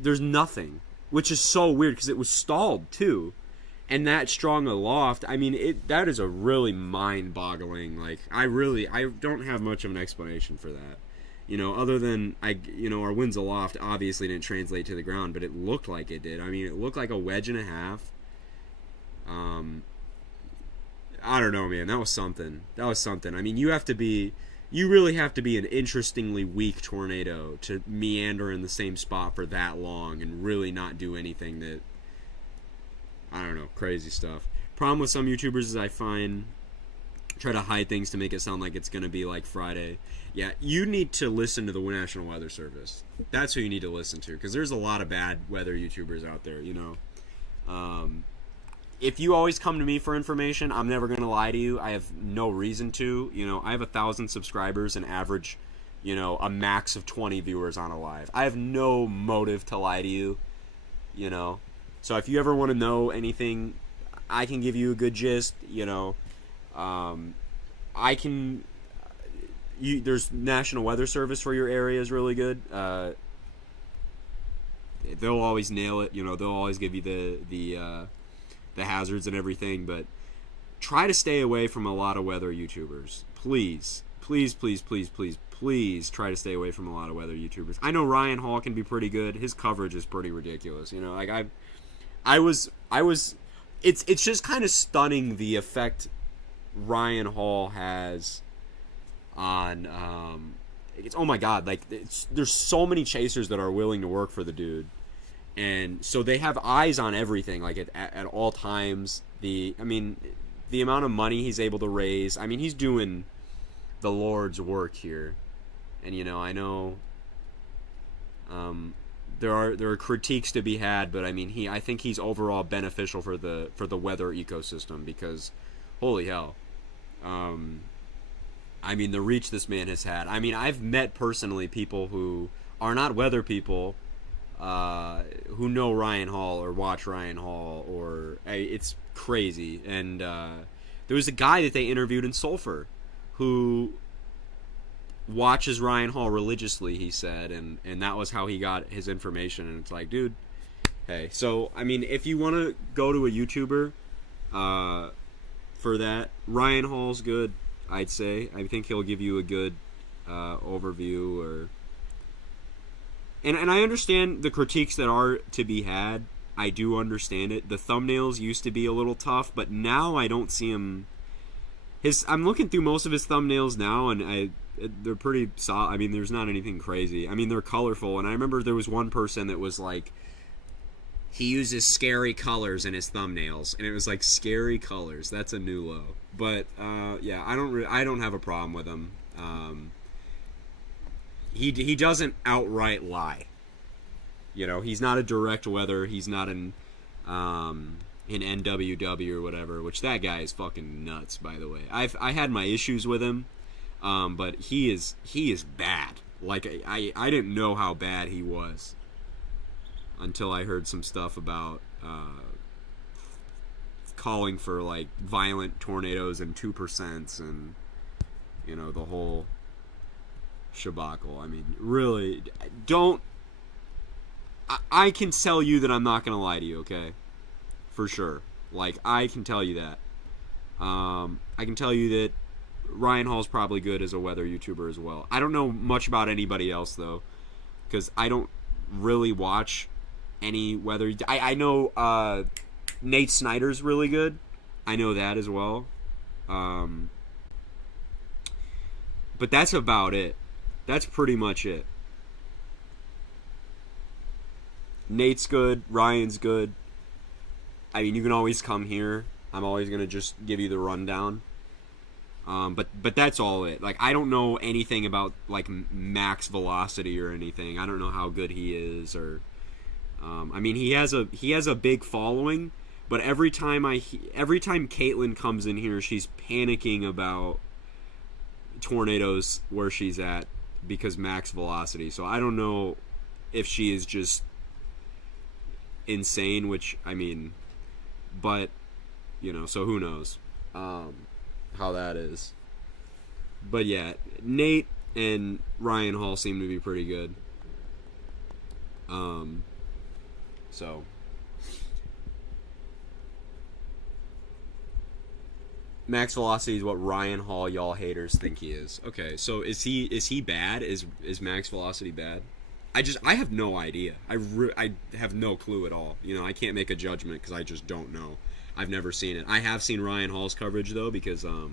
nothing, which is so weird because it was stalled too. And that strong aloft, I mean, that is a really mind-boggling, like, I don't have much of an explanation for that. Other than, our winds aloft obviously didn't translate to the ground, but it looked like it did. I mean, it looked like a wedge and a half. I don't know, man. That was something. I mean, you really have to be an interestingly weak tornado to meander in the same spot for that long and really not do anything that... I don't know, crazy stuff. Problem with some YouTubers is I find try to hide things to make it sound like it's going to be like Friday. Yeah, you need to listen to the National Weather Service. That's who you need to listen to, because there's a lot of bad weather YouTubers out there, If you always come to me for information, I'm never going to lie to you. I have no reason to. I have 1,000 subscribers and average, a max of 20 viewers on a live. I have no motive to lie to you, So if you ever want to know anything, I can give you a good gist. I can. There's National Weather Service for your area is really good. They'll always nail it. They'll always give you the hazards and everything. But try to stay away from a lot of weather YouTubers. Please try to stay away from a lot of weather YouTubers. I know Ryan Hall can be pretty good. His coverage is pretty ridiculous. It's just kind of stunning the effect Ryan Hall has on, oh my God, like, there's so many chasers that are willing to work for the dude, And so they have eyes on everything, like at all times. The amount of money he's able to raise. I mean, he's doing the Lord's work here, and I know there are critiques to be had, but I mean, I think he's overall beneficial for the weather ecosystem because, holy hell, I mean, the reach this man has had. I mean, I've met personally people who are not weather people, who know Ryan Hall or watch Ryan Hall, or it's crazy. And there was a guy that they interviewed in Sulphur who watches Ryan Hall religiously, he said, and that was how he got his information. And it's like, dude, hey. So, I mean, if you want to go to a YouTuber for that, Ryan Hall's good, I'd say. I think he'll give you a good overview. And I understand the critiques that are to be had. I do understand it. The thumbnails used to be a little tough, but now I don't see him. I'm looking through most of his thumbnails now, and they're pretty solid. I mean, there's not anything crazy. I mean, they're colorful, and I remember there was one person that was like, he uses scary colors in his thumbnails, and it was like, scary colors. That's a new low. But yeah, I don't have a problem with him. He doesn't outright lie. He's not a direct weather. He's not an ENJYOoe or whatever, which that guy is fucking nuts, by the way. I had my issues with him, but he is bad. Like, I didn't know how bad he was until I heard some stuff about calling for like violent tornadoes and 2% and the whole shabacle. I mean, really, don't. I can tell you that I'm not gonna lie to you, okay? For sure. Like, I can tell you that. I can tell you that Ryan Hall's probably good as a weather YouTuber as well. I don't know much about anybody else though, because I don't really watch any weather. I know Nate Snyder's really good. I know that as well. But that's about it. That's pretty much it. Nate's good. Ryan's good. I mean, you can always come here. I'm always going to just give you the rundown. But that's all it. Like, I don't know anything about, like, max velocity or anything. I don't know how good he is, or... I mean, he has a big following, but every time Caitlin comes in here, she's panicking about tornadoes where she's at because max velocity. So I don't know if she is just insane, which, I mean, but so who knows how that is. But yeah, Nate and Ryan Hall seem to be pretty good. So max velocity is what Ryan Hall, y'all haters, think he is. Okay, so is he bad? Is max velocity bad? I have no idea. I have no clue at all. I can't make a judgment because I just don't know. I've never seen it. I have seen Ryan Hall's coverage though, because I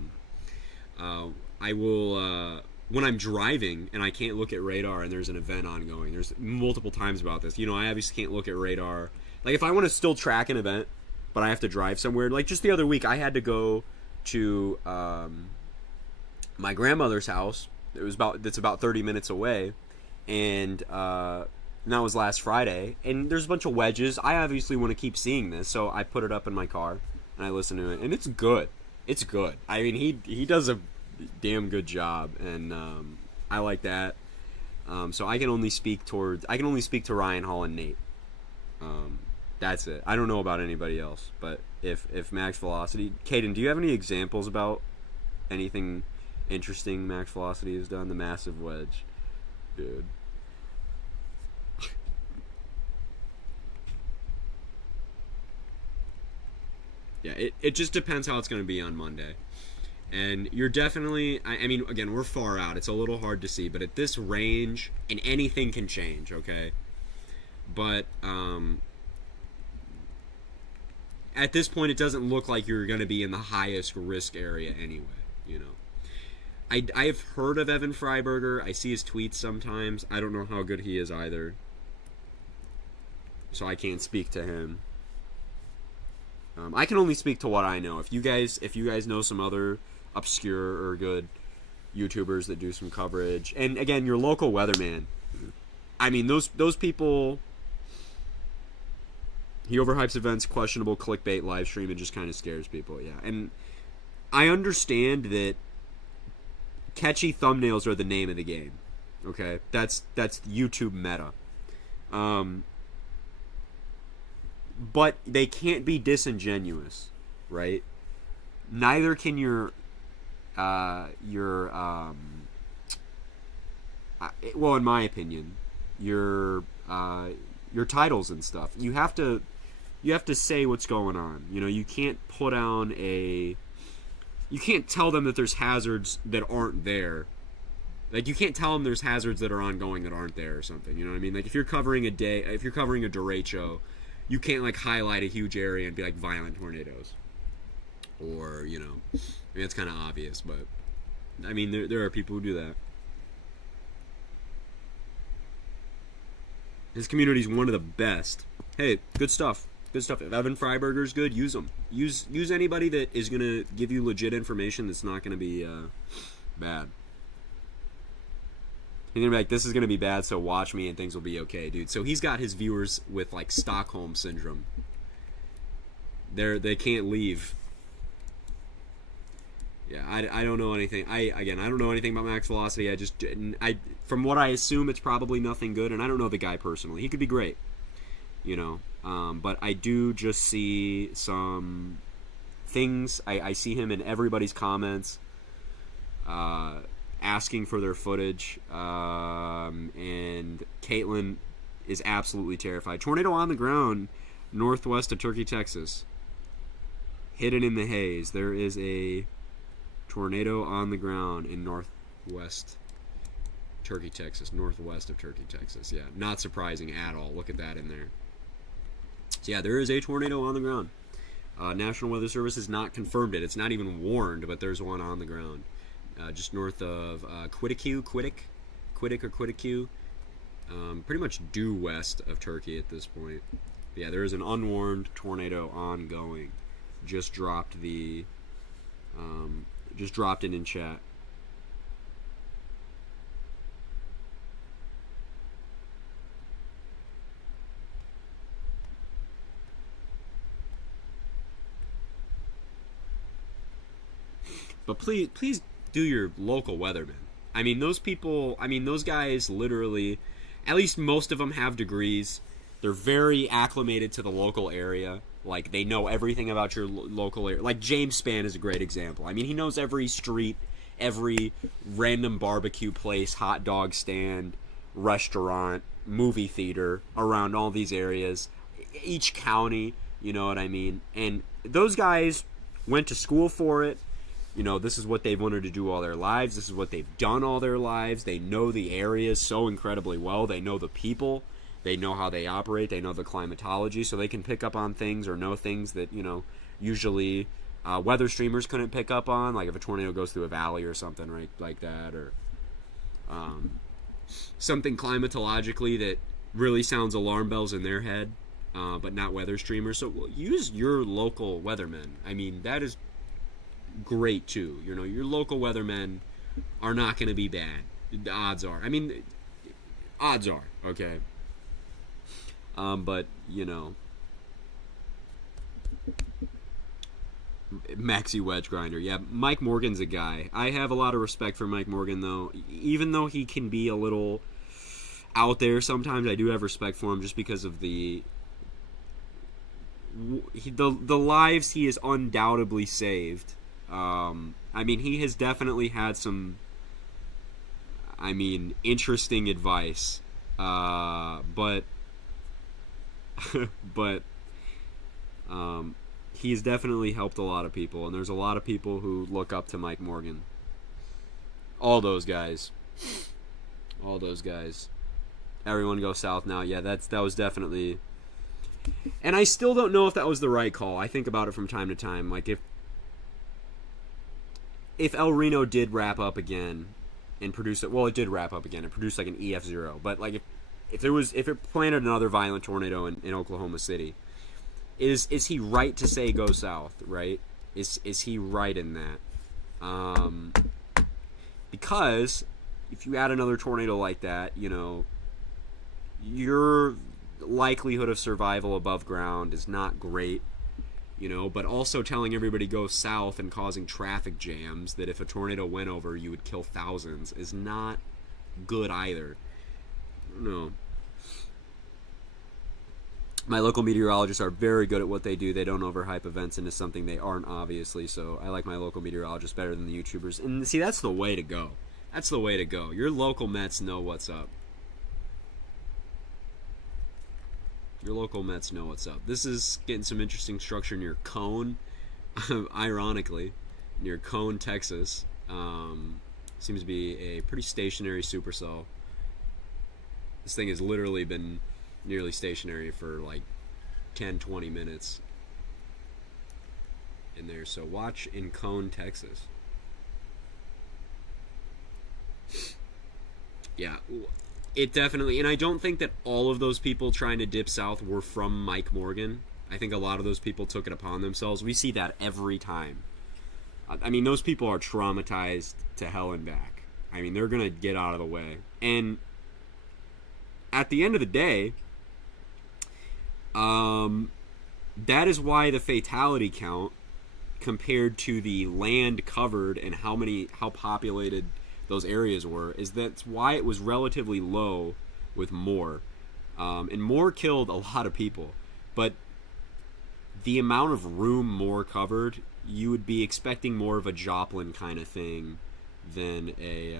will when I'm driving and I can't look at radar and there's an event ongoing. There's multiple times about this. I obviously can't look at radar. Like, if I want to still track an event, but I have to drive somewhere. Like, just the other week, I had to go to my grandmother's house. That's about 30 minutes away, and that was last Friday. And there's a bunch of wedges. I obviously want to keep seeing this, so I put it up in my car and I listen to it, and it's good. It's good. I mean, he does a damn good job, and I like that. So I can only speak to Ryan Hall and Nate. That's it. I don't know about anybody else, but if max velocity, Caden, do you have any examples about anything interesting max velocity has done? The massive wedge, dude. Yeah, it just depends how it's going to be on Monday. And you're definitely, I mean, again, we're far out. It's a little hard to see, but at this range, and anything can change, okay? But at this point, it doesn't look like you're going to be in the highest risk area anyway, I have heard of Evan Freiberger. I see his tweets sometimes. I don't know how good he is either. so I can't speak to him. I can only speak to what I know. If you guys know some other obscure or good YouTubers that do some coverage, and again, your local weatherman. I mean, those people. He overhypes events, questionable clickbait live stream, and just kind of scares people. Yeah, and I understand that catchy thumbnails are the name of the game. Okay, that's YouTube meta. But they can't be disingenuous, right? Neither can your well, in my opinion, your titles and stuff. You have to say what's going on. You know, you can't put on you can't tell them that there's hazards that aren't there. Like, you can't tell them there's hazards that are ongoing that aren't there or something. You know what I mean? Like, if you're covering a derecho, you can't, like, highlight a huge area and be like, violent tornadoes. Or, you know, I mean, it's kind of obvious, but, I mean, there are people who do that. His community's one of the best. Hey, good stuff. Good stuff. If Evan Freiberger's good, use them. Use anybody that is going to give you legit information that's not going to be bad. He's going to be like, this is going to be bad, so watch me and things will be okay, dude. So he's got his viewers with, like, Stockholm Syndrome. They can't leave. Yeah, I don't know anything. I don't know anything about Max Velocity. From what I assume, it's probably nothing good, and I don't know the guy personally. He could be great, you know. But I do just see some things. I see him in everybody's comments, asking for their footage, and Caitlin is absolutely terrified. Tornado on the ground, northwest of Turkey, Texas. Hidden in the haze. There is a tornado on the ground in northwest Turkey, Texas. Northwest of Turkey, Texas. Yeah, not surprising at all. Look at that in there. So yeah, there is a tornado on the ground. National Weather Service has not confirmed it. It's not even warned, but there's one on the ground. Just north of Quiddick. Pretty much due west of Turkey at this point. But yeah, there is an unwarned tornado ongoing. Just dropped it in chat. But please do your local weathermen. I mean, those guys literally, at least most of them have degrees. They're very acclimated to the local area. Like, they know everything about your local area. Like, James Spann is a great example. I mean, he knows every street, every random barbecue place, hot dog stand, restaurant, movie theater around all these areas. Each county, you know what I mean? And those guys went to school for it. You know, this is what they've wanted to do all their lives. This is what they've done all their lives. They know the areas so incredibly well. They know the people. They know how they operate. They know the climatology. So they can pick up on things or know things that, you know, usually weather streamers couldn't pick up on. Like if a tornado goes through a valley or something, right, like that. Or something climatologically that really sounds alarm bells in their head, but not weather streamers. So use your local weathermen. I mean, that is great too. You know, your local weathermen are not going to be bad. The odds are. I mean, odds are, okay. But, you know, Maxi Wedge Grinder. Yeah, Mike Morgan's a guy. I have a lot of respect for Mike Morgan, though. Even though he can be a little out there sometimes, I do have respect for him just because of the lives he has undoubtedly saved. I mean, he has definitely had some, interesting advice. But he's definitely helped a lot of people, and there's a lot of people who look up to Mike Morgan. All those guys. Everyone go south now. Yeah, that was definitely. And I still don't know if that was the right call. I think about it from time to time. Like if El Reno did wrap up again and produce it, well, it did wrap up again. It produced like an EF0, but like if it planted another violent tornado in Oklahoma City, is he right to say go south? Right? Is he right in that? Because if you add another tornado like that, you know, your likelihood of survival above ground is not great, you know, but also telling everybody go south and causing traffic jams that if a tornado went over you would kill thousands is not good either. No. My local meteorologists are very good at what they do. They don't overhype events into something they aren't, obviously, so I like my local meteorologists better than the YouTubers. And see, that's the way to go. That's the way to go. Your local Mets know what's up. Your local Mets know what's up. This is getting some interesting structure near Cone, ironically, near Cone, Texas. Seems to be a pretty stationary supercell. This thing has literally been nearly stationary for like 10-20 minutes in there. So watch in Cone, Texas. Yeah, it definitely, and I don't think that all of those people trying to dip south were from Mike Morgan. I think a lot of those people took it upon themselves. We see that every time. I mean, those people are traumatized to hell and back. I mean, they're going to get out of the way. And at the end of the day, that is why the fatality count compared to the land covered and how populated those areas were, is that's why it was relatively low with Moore. And Moore killed a lot of people, but the amount of room Moore covered, you would be expecting more of a Joplin kind of thing than a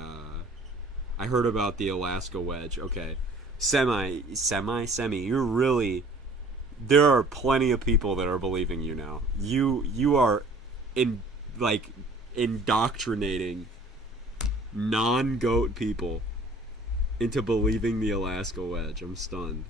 I heard about the Alaska wedge. Okay. Semi. You're really, there are plenty of people that are believing you now. You are indoctrinating non-goat people into believing the Alaska wedge. I'm stunned.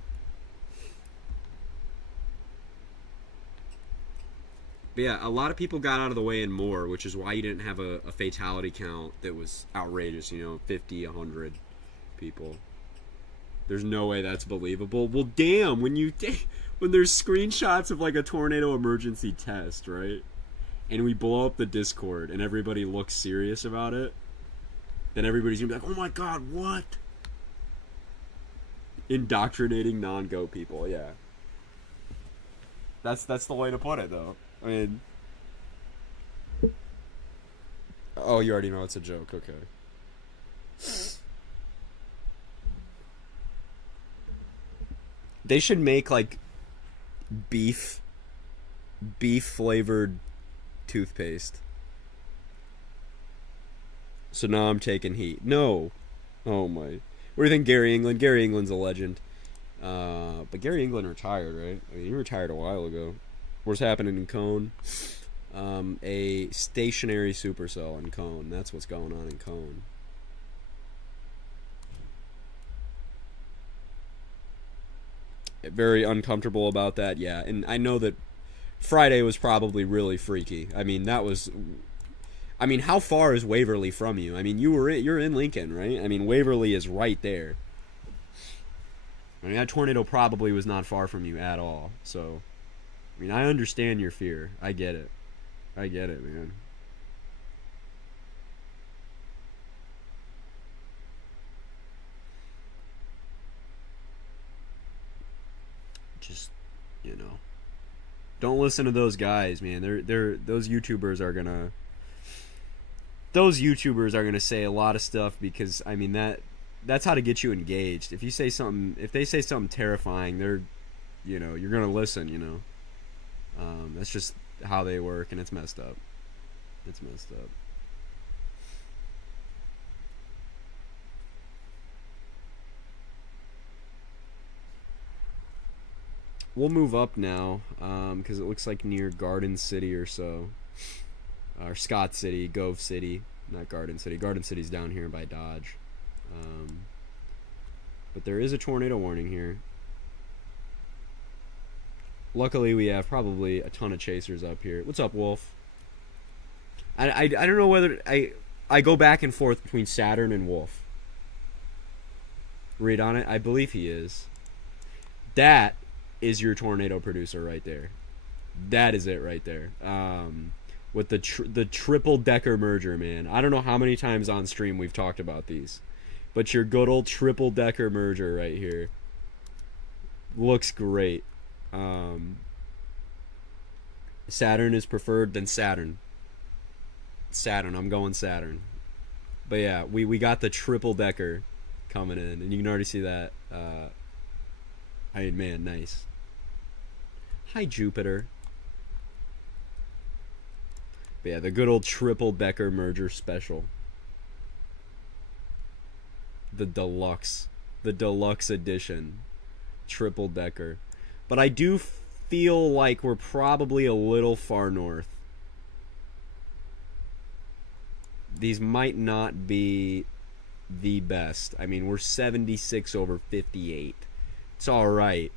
But yeah, a lot of people got out of the way in Moore, which is why you didn't have a fatality count that was outrageous, 50, 100 people. There's no way that's believable. Well, damn, when there's screenshots of like a tornado emergency test, right? And we blow up the Discord and everybody looks serious about it, then everybody's gonna be like, oh my god, what? Indoctrinating non-goat people, yeah. That's the way to put it, though. I mean, oh, you already know it's a joke. Okay. They should make like beef flavored toothpaste. So now I'm taking heat. No. Oh my. What do you think, Gary England? Gary England's a legend. But Gary England retired, right? I mean, he retired a while ago. What's happening in Cone? A stationary supercell in Cone. That's what's going on in Cone. Very uncomfortable about that, yeah. And I know that Friday was probably really freaky. I mean, how far is Waverly from you? I mean, you're in Lincoln, right? I mean, Waverly is right there. I mean, that tornado probably was not far from you at all. So, I mean, I understand your fear. I get it. I get it, man. Just, don't listen to those guys, man. Those YouTubers are gonna say a lot of stuff because, I mean, that's how to get you engaged. If they say something terrifying, you're gonna listen, that's just how they work, and it's messed up. It's messed up. We'll move up now, because it looks like near Garden City or so. Or Scott City, Gove City, not Garden City. Garden City's down here by Dodge. But there is a tornado warning here. Luckily, we have probably a ton of chasers up here. What's up, Wolf? I don't know whether... I go back and forth between Saturn and Wolf. read on it? I believe he is. That is your tornado producer right there. That is it right there. With the triple decker merger, man. I don't know how many times on stream we've talked about these, but your good old triple decker merger right here looks great. Saturn is preferred, then Saturn. Saturn, I'm going Saturn. But yeah, we got the triple decker coming in, and you can already see that. I mean, man, nice. Hi, Jupiter. But yeah, the good old triple decker merger special. The deluxe edition. Triple decker. But I do feel like we're probably a little far north. These might not be the best. I mean, we're 76 over 58. It's alright,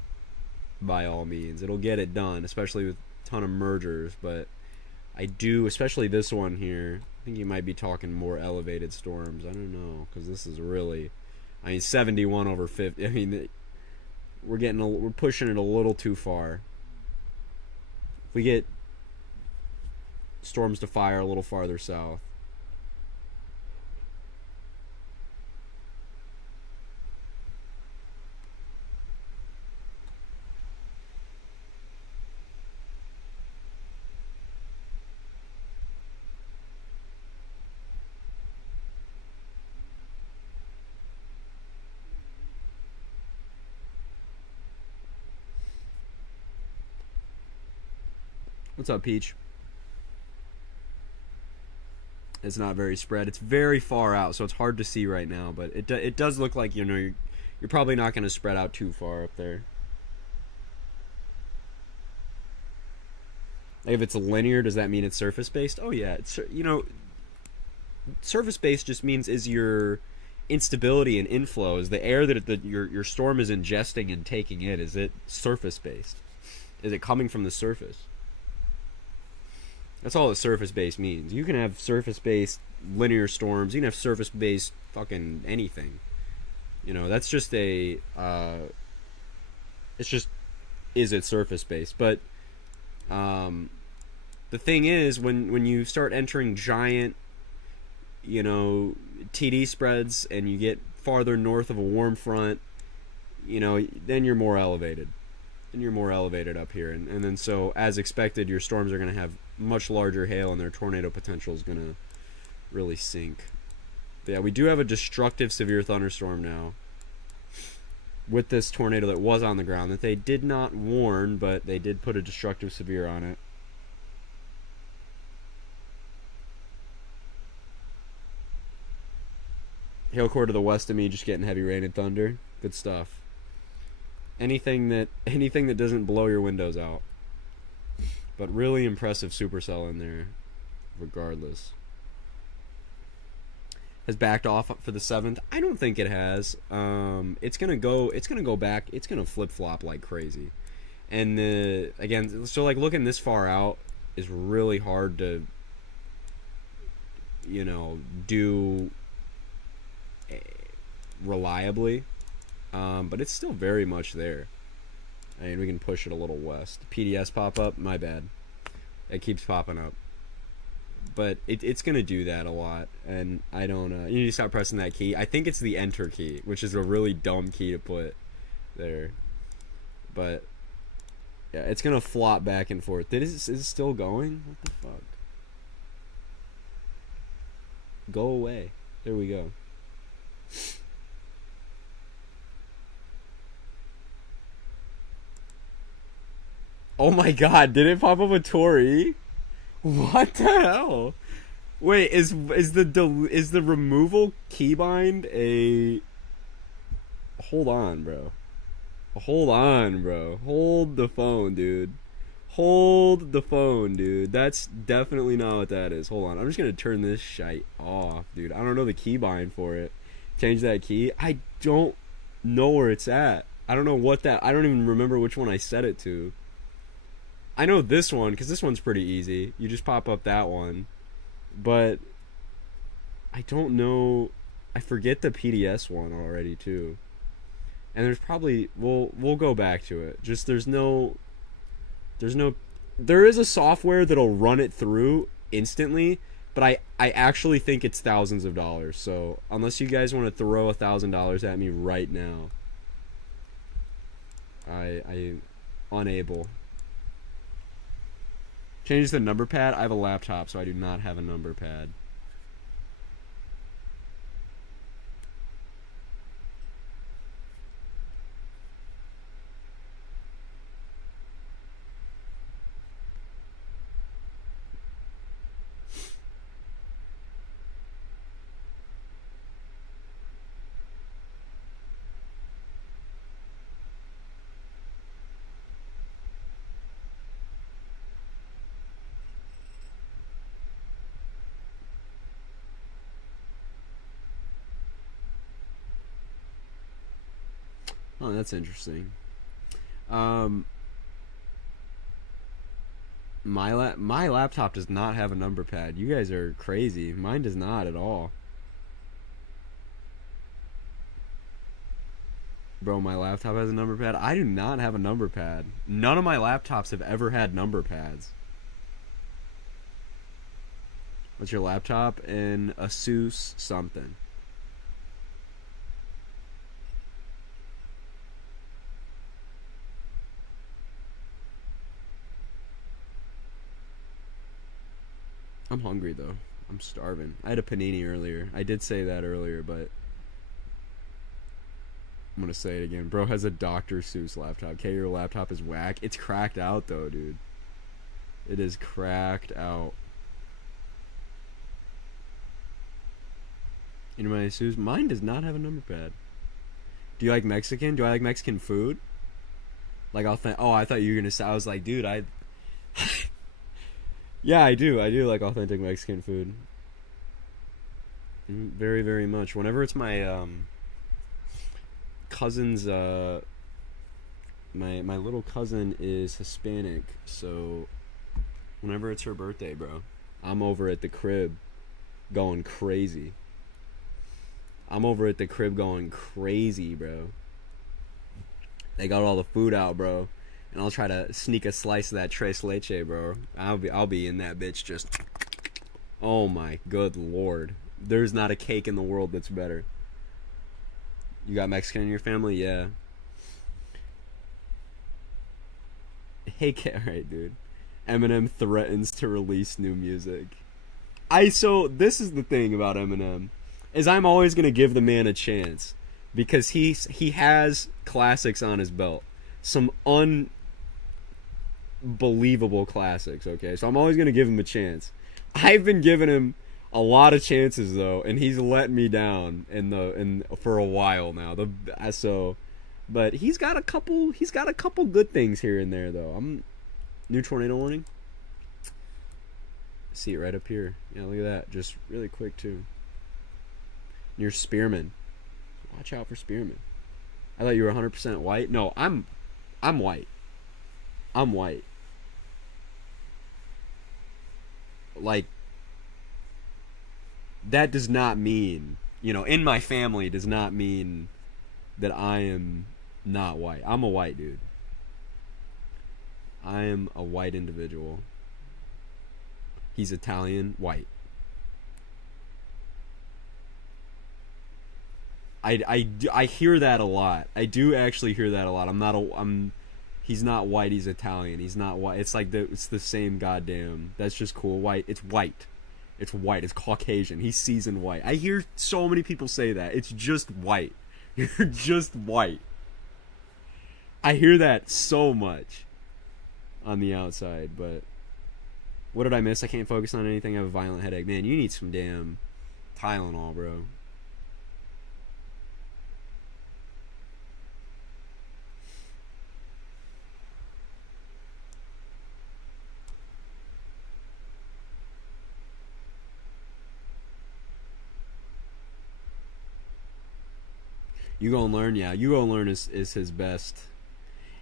by all means. It'll get it done, especially with a ton of mergers, but I do, especially this one here, I think you might be talking more elevated storms. I don't know, because this is really, I mean, 71 over 50. I mean, we're pushing it a little too far. If we get storms to fire a little farther south. What's up, Peach? It's not very spread. It's very far out, so it's hard to see right now. But it does look like, you know, you're probably not going to spread out too far up there. If it's linear, does that mean it's surface based? Oh yeah, it's, you know, surface based just means is your instability and inflow, is the air that your storm is ingesting and taking in, is it surface based? Is it coming from the surface? That's all that surface-based means. You can have surface-based linear storms. You can have surface-based fucking anything. You know, that's just a... it's just... Is it surface-based? But the thing is, when you start entering giant, you know, TD spreads and you get farther north of a warm front, you know, then you're more elevated. And you're more elevated up here. And then so, as expected, your storms are going to have much larger hail and their tornado potential is going to really sink. But yeah, we do have a destructive severe thunderstorm now with this tornado that was on the ground that they did not warn, but they did put a destructive severe on it. Hail core to the west of me, just getting heavy rain and thunder. Good stuff. Anything that doesn't blow your windows out. But really impressive supercell in there, regardless. Has backed off for the 7th. I don't think it has. It's gonna go back. It's gonna flip flop like crazy. And again, so like looking this far out is really hard to, you know, do reliably. But it's still very much there. I mean, we can push it a little west. PDS pop up, my bad. It keeps popping up. But it's going to do that a lot. And I don't know. You need to stop pressing that key. I think it's the enter key, which is a really dumb key to put there. But, yeah, it's going to flop back and forth. Is it still going? What the fuck? Go away. There we go. Oh my god, did it pop up a Tori? What the hell? Wait, is the removal keybind a... Hold on, bro. Hold on, bro. Hold the phone, dude. Hold the phone, dude. That's definitely not what that is. Hold on. I'm just gonna turn this shite off, dude. I don't know the keybind for it. Change that key. I don't know where it's at. I don't know what that... I don't even remember which one I set it to. I know this one, because this one's pretty easy. You just pop up that one. But I don't know... I forget the PDS one already, too. And there's probably we'll go back to it. Just there's no there is a software that'll run it through instantly, but I actually think it's thousands of dollars. So unless you guys want to throw $1,000 at me right now, I unable. Change the number pad. I have a laptop, so I do not have a number pad. Oh, that's interesting. Um, my laptop does not have a number pad. You guys are crazy. Mine does not at all. Bro, my laptop has a number pad. I do not have a number pad. None of my laptops have ever had number pads. What's your laptop? An Asus something. I'm hungry though. I'm starving. I had a panini earlier. I did say that earlier, but I'm gonna say it again. Bro has a Dr. Seuss laptop. Okay, your laptop is whack. It's cracked out though, dude. It is cracked out. You know my Seuss? Mine does not have a number pad. Do you like Mexican? Do I like Mexican food? Like authentic? Oh, I thought you were gonna say. I was like, dude, I. Yeah, I do. I do like authentic Mexican food. Very, very much. Whenever it's my cousin's my little cousin is Hispanic, so whenever it's her birthday, bro, I'm over at the crib going crazy. I'm over at the crib going crazy, bro. They got all the food out, bro. And I'll try to sneak a slice of that tres leche, bro. I'll be in that bitch just. Oh my good lord. There's not a cake in the world that's better. You got Mexican in your family? Yeah. Hey, alright, dude. Eminem threatens to release new music. So this is the thing about Eminem, is I'm always gonna give the man a chance because he has classics on his belt, some unbelievable classics. Okay, so I'm always gonna give him a chance. I've been giving him a lot of chances though, and he's let me down for a while now. But he's got a couple good things here and there though. New tornado warning. See it right up here. Yeah, look at that. Just really quick too. Near Spearman. Watch out for Spearman. I thought you were 100% white. No, I'm white. I'm white. Like, that does not mean, in my family does not mean that I am not white. I'm a white dude. I am a white individual. He's Italian, white. I hear that a lot. I do actually hear that a lot. He's not white, he's Italian. He's not white. It's like it's the same goddamn. That's just cool. White. It's white. It's white. It's Caucasian. He's seasoned white. I hear so many people say that. It's just white. You're just white. I hear that so much on the outside, but what did I miss? I can't focus on anything. I have a violent headache. Man, you need some damn Tylenol, bro. You Gonna Learn, yeah. You Gonna Learn is his best.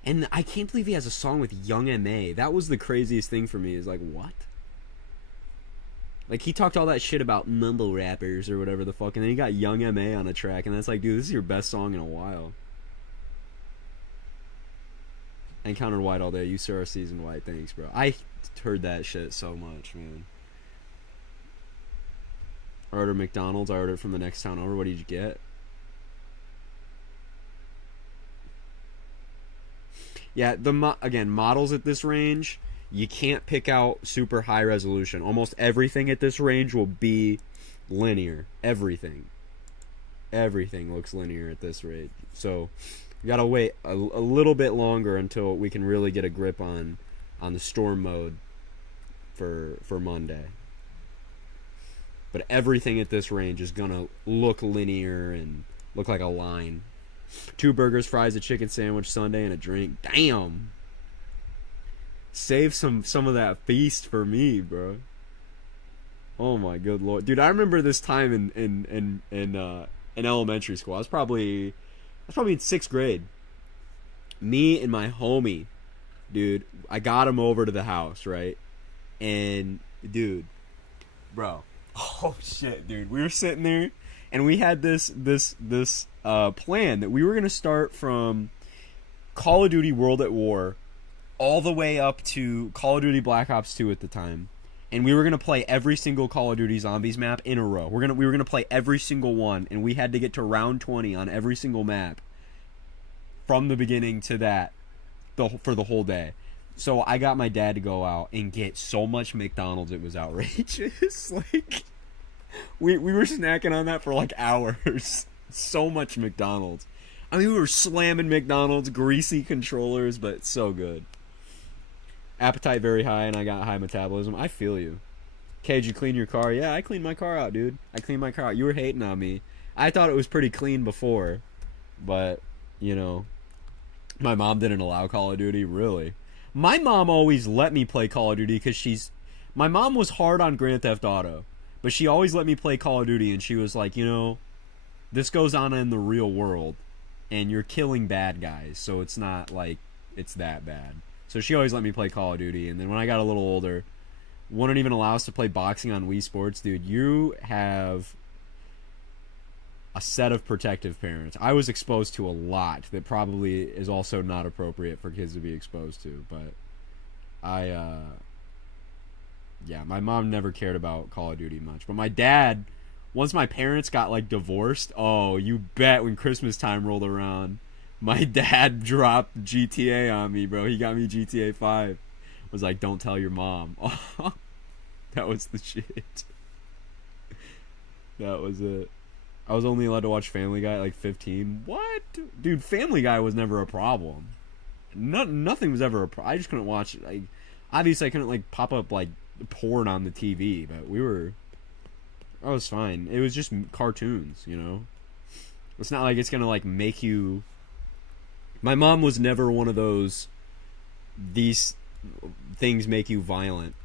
And I can't believe he has a song with Young M.A. That was the craziest thing for me. Is like, what? Like, he talked all that shit about mumble rappers or whatever the fuck, and then he got Young M.A. on a track, and that's like, dude, this is your best song in a while. I encountered white all day. You sir are seasoned white. Thanks, bro. I heard that shit so much, man. I ordered McDonald's. I ordered from the next town over. What did you get? Yeah, again, models at this range, you can't pick out super high resolution. Almost everything at this range will be linear. Everything looks linear at this rate. So you gotta wait a little bit longer until we can really get a grip on the storm mode for Monday. But everything at this range is gonna look linear and look like a line. 2 burgers, fries, a chicken sandwich, sundae, and a drink. Damn. Save some of that feast for me, bro. Oh my good lord, dude! I remember this time in elementary school. I was probably in 6th grade. Me and my homie, dude. I got him over to the house, right? And dude, bro. Oh shit, dude. We were sitting there, and we had this plan that we were gonna start from Call of Duty World at War all the way up to Call of Duty Black Ops 2 at the time, and we were gonna play every single Call of Duty Zombies map in a row. We were gonna play every single one, and we had to get to round 20 on every single map from the beginning to that for the whole day. So I got my dad to go out and get so much McDonald's, it was outrageous. Like we were snacking on that for like hours. So much McDonald's. I mean, we were slamming McDonald's, greasy controllers, but so good. Appetite very high, and I got high metabolism. I feel you. Okay, did you clean your car? Yeah, I cleaned my car out, dude. I cleaned my car out. You were hating on me. I thought it was pretty clean before, but, you know, my mom didn't allow Call of Duty, really. My mom always let me play Call of Duty because my mom was hard on Grand Theft Auto, but she always let me play Call of Duty, and she was like, you know, this goes on in the real world, and you're killing bad guys, so it's not like it's that bad. So she always let me play Call of Duty, and then when I got a little older, wouldn't even allow us to play boxing on Wii Sports. Dude, you have a set of protective parents. I was exposed to a lot that probably is also not appropriate for kids to be exposed to, but yeah, my mom never cared about Call of Duty much. But my dad, once my parents got like divorced, oh, you bet when Christmas time rolled around, my dad dropped GTA on me, bro. He got me GTA 5. Was like, don't tell your mom. Oh, that was the shit. That was it. I was only allowed to watch Family Guy at like 15. What? Dude, Family Guy was never a problem. Nothing was ever a problem. I just couldn't watch it. Like, obviously, I couldn't like pop up like porn on the TV, but I was fine. It was just cartoons, you know? It's not like it's gonna like make you... My mom was never one of those, these things make you violent,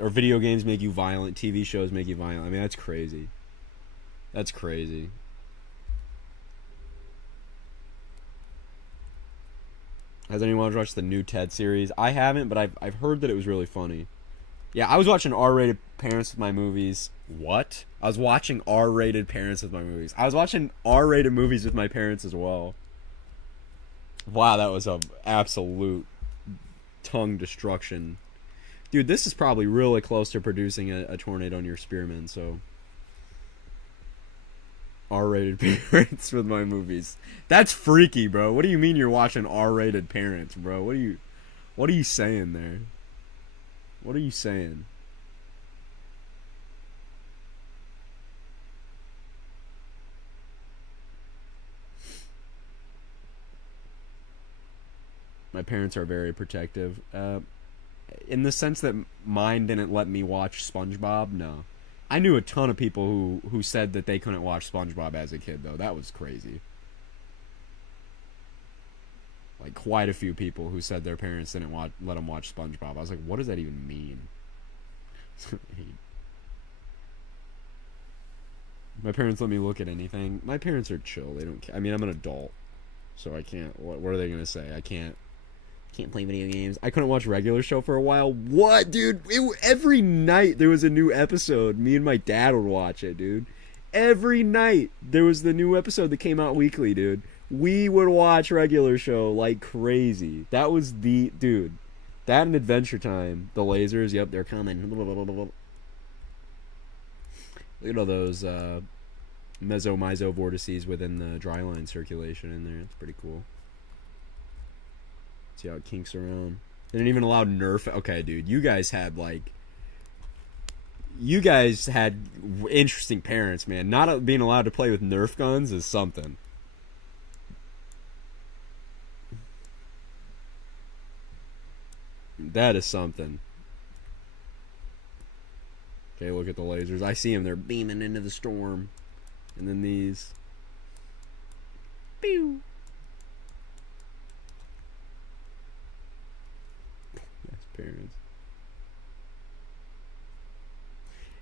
or video games make you violent, TV shows make you violent. I mean, that's crazy. That's crazy. Has anyone watched the new Ted series? I haven't, but I've heard that it was really funny. Yeah, I was watching R-rated Parents with My Movies. What? I was watching R-rated Parents with My Movies. I was watching R-rated movies with my parents as well. Wow, that was a absolute tongue destruction. Dude, this is probably really close to producing a tornado near Spearman, so... R-rated Parents with My Movies. That's freaky, bro. What do you mean you're watching R-rated Parents, bro? What are you saying there? What are you saying? My parents are very protective. In the sense that mine didn't let me watch SpongeBob, no. I knew a ton of people who said that they couldn't watch SpongeBob as a kid, though. That was crazy. Like, quite a few people who said their parents didn't let them watch SpongeBob. I was like, what does that even mean? My parents let me look at anything. My parents are chill. They don't care. I mean, I'm an adult, so I can't... What are they going to say? I can't play video games. I couldn't watch regular show for a while. What, dude? Every night there was a new episode. Me and my dad would watch it, dude. Every night there was the new episode that came out weekly, dude. We would watch regular show like crazy. That was the dude. That and Adventure Time. The lasers, yep, they're coming. Look at all those meso vortices within the dry line circulation in there. It's pretty cool. See how it kinks around. They didn't even allow Nerf. Okay, dude, you guys had interesting parents, man. Not being allowed to play with Nerf guns is something. That is something. Okay, look at the lasers. I see them. They're beaming into the storm. And then these. Pew! Yes, parents.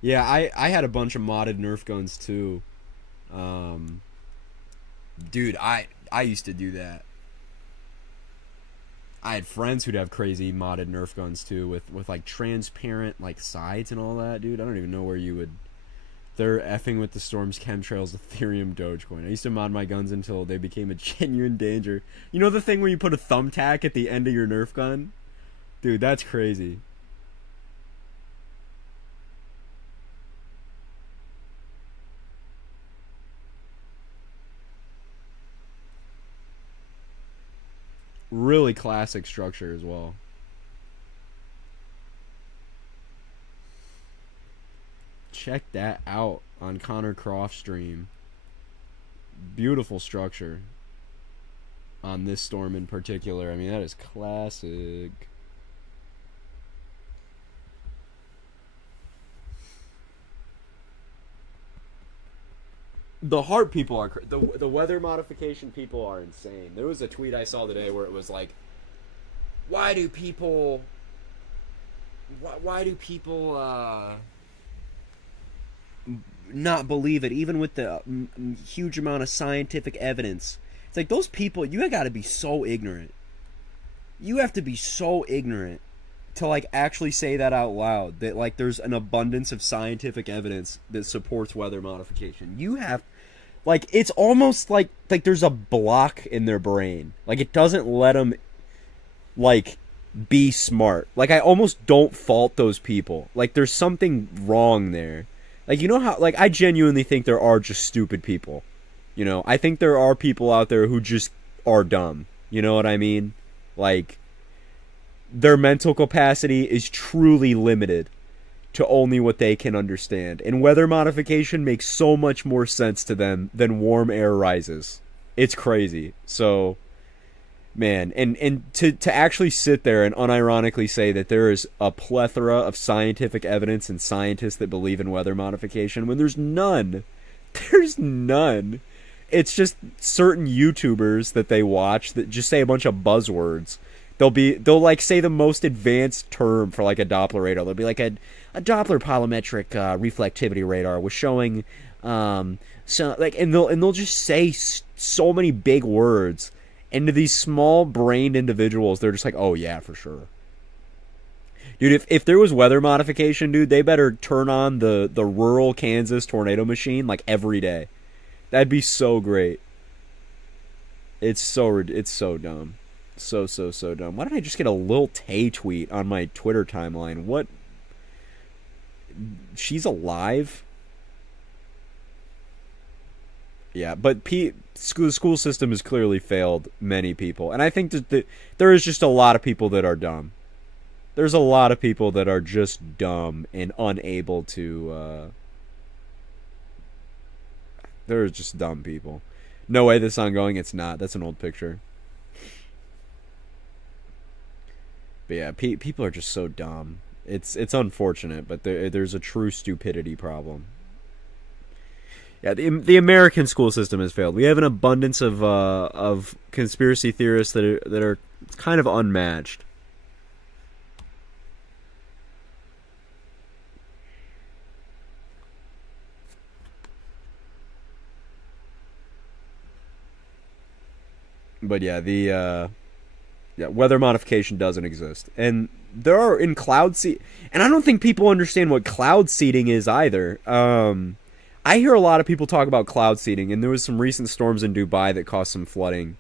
Yeah, I had a bunch of modded Nerf guns too. Dude, I used to do that. I had friends who'd have crazy modded Nerf guns too, with like transparent like sides and all that, dude. I don't even know where you would. They're effing with the storm's chemtrails, Ethereum, Dogecoin. I used to mod my guns until they became a genuine danger. You know the thing where you put a thumbtack at the end of your Nerf gun? Dude, that's crazy. Really classic structure as well. Check that out on Connor Croft's stream. Beautiful structure on this storm in particular. I mean, that is classic. The heart people are the weather modification people are insane. There was a tweet I saw today where it was like, why do people not believe it even with the huge amount of scientific evidence? It's like those people, you got to be so ignorant. You have to be so ignorant to like actually say that out loud, that like there's an abundance of scientific evidence that supports weather modification. You have like, it's almost like there's a block in their brain. Like, it doesn't let them, like, be smart. Like, I almost don't fault those people. Like, there's something wrong there. Like, you know how, like, I genuinely think there are just stupid people. You know, I think there are people out there who just are dumb. You know what I mean? Like, their mental capacity is truly limited to only what they can understand. And weather modification makes so much more sense to them than warm air rises. It's crazy. So, man, and to actually sit there and unironically say that there is a plethora of scientific evidence and scientists that believe in weather modification when there's none. There's none. It's just certain YouTubers that they watch that just say a bunch of buzzwords. They'll like say the most advanced term for like a Doppler radar. They'll be like a Doppler polymetric reflectivity radar was showing so like, and they'll just say so many big words, and to these small brained individuals, they're just like, oh yeah, for sure. Dude, if there was weather modification, dude, they better turn on the rural Kansas tornado machine like every day. That'd be so great. It's so dumb. So dumb. Why did I just get a Lil Tay tweet on my Twitter timeline? What? She's alive? Yeah, but the school system has clearly failed many people. And I think that there is just a lot of people that are dumb. There's a lot of people that are just dumb and unable to... They're just dumb people. No way this ongoing. It's not. That's an old picture. But yeah, people are just so dumb. It's unfortunate, but there's a true stupidity problem. Yeah, the American school system has failed. We have an abundance of conspiracy theorists that are kind of unmatched. But yeah, weather modification doesn't exist. And there are in cloud seed, and I don't think people understand what cloud seeding is either. I hear a lot of people talk about cloud seeding, and there was some recent storms in Dubai that caused some flooding,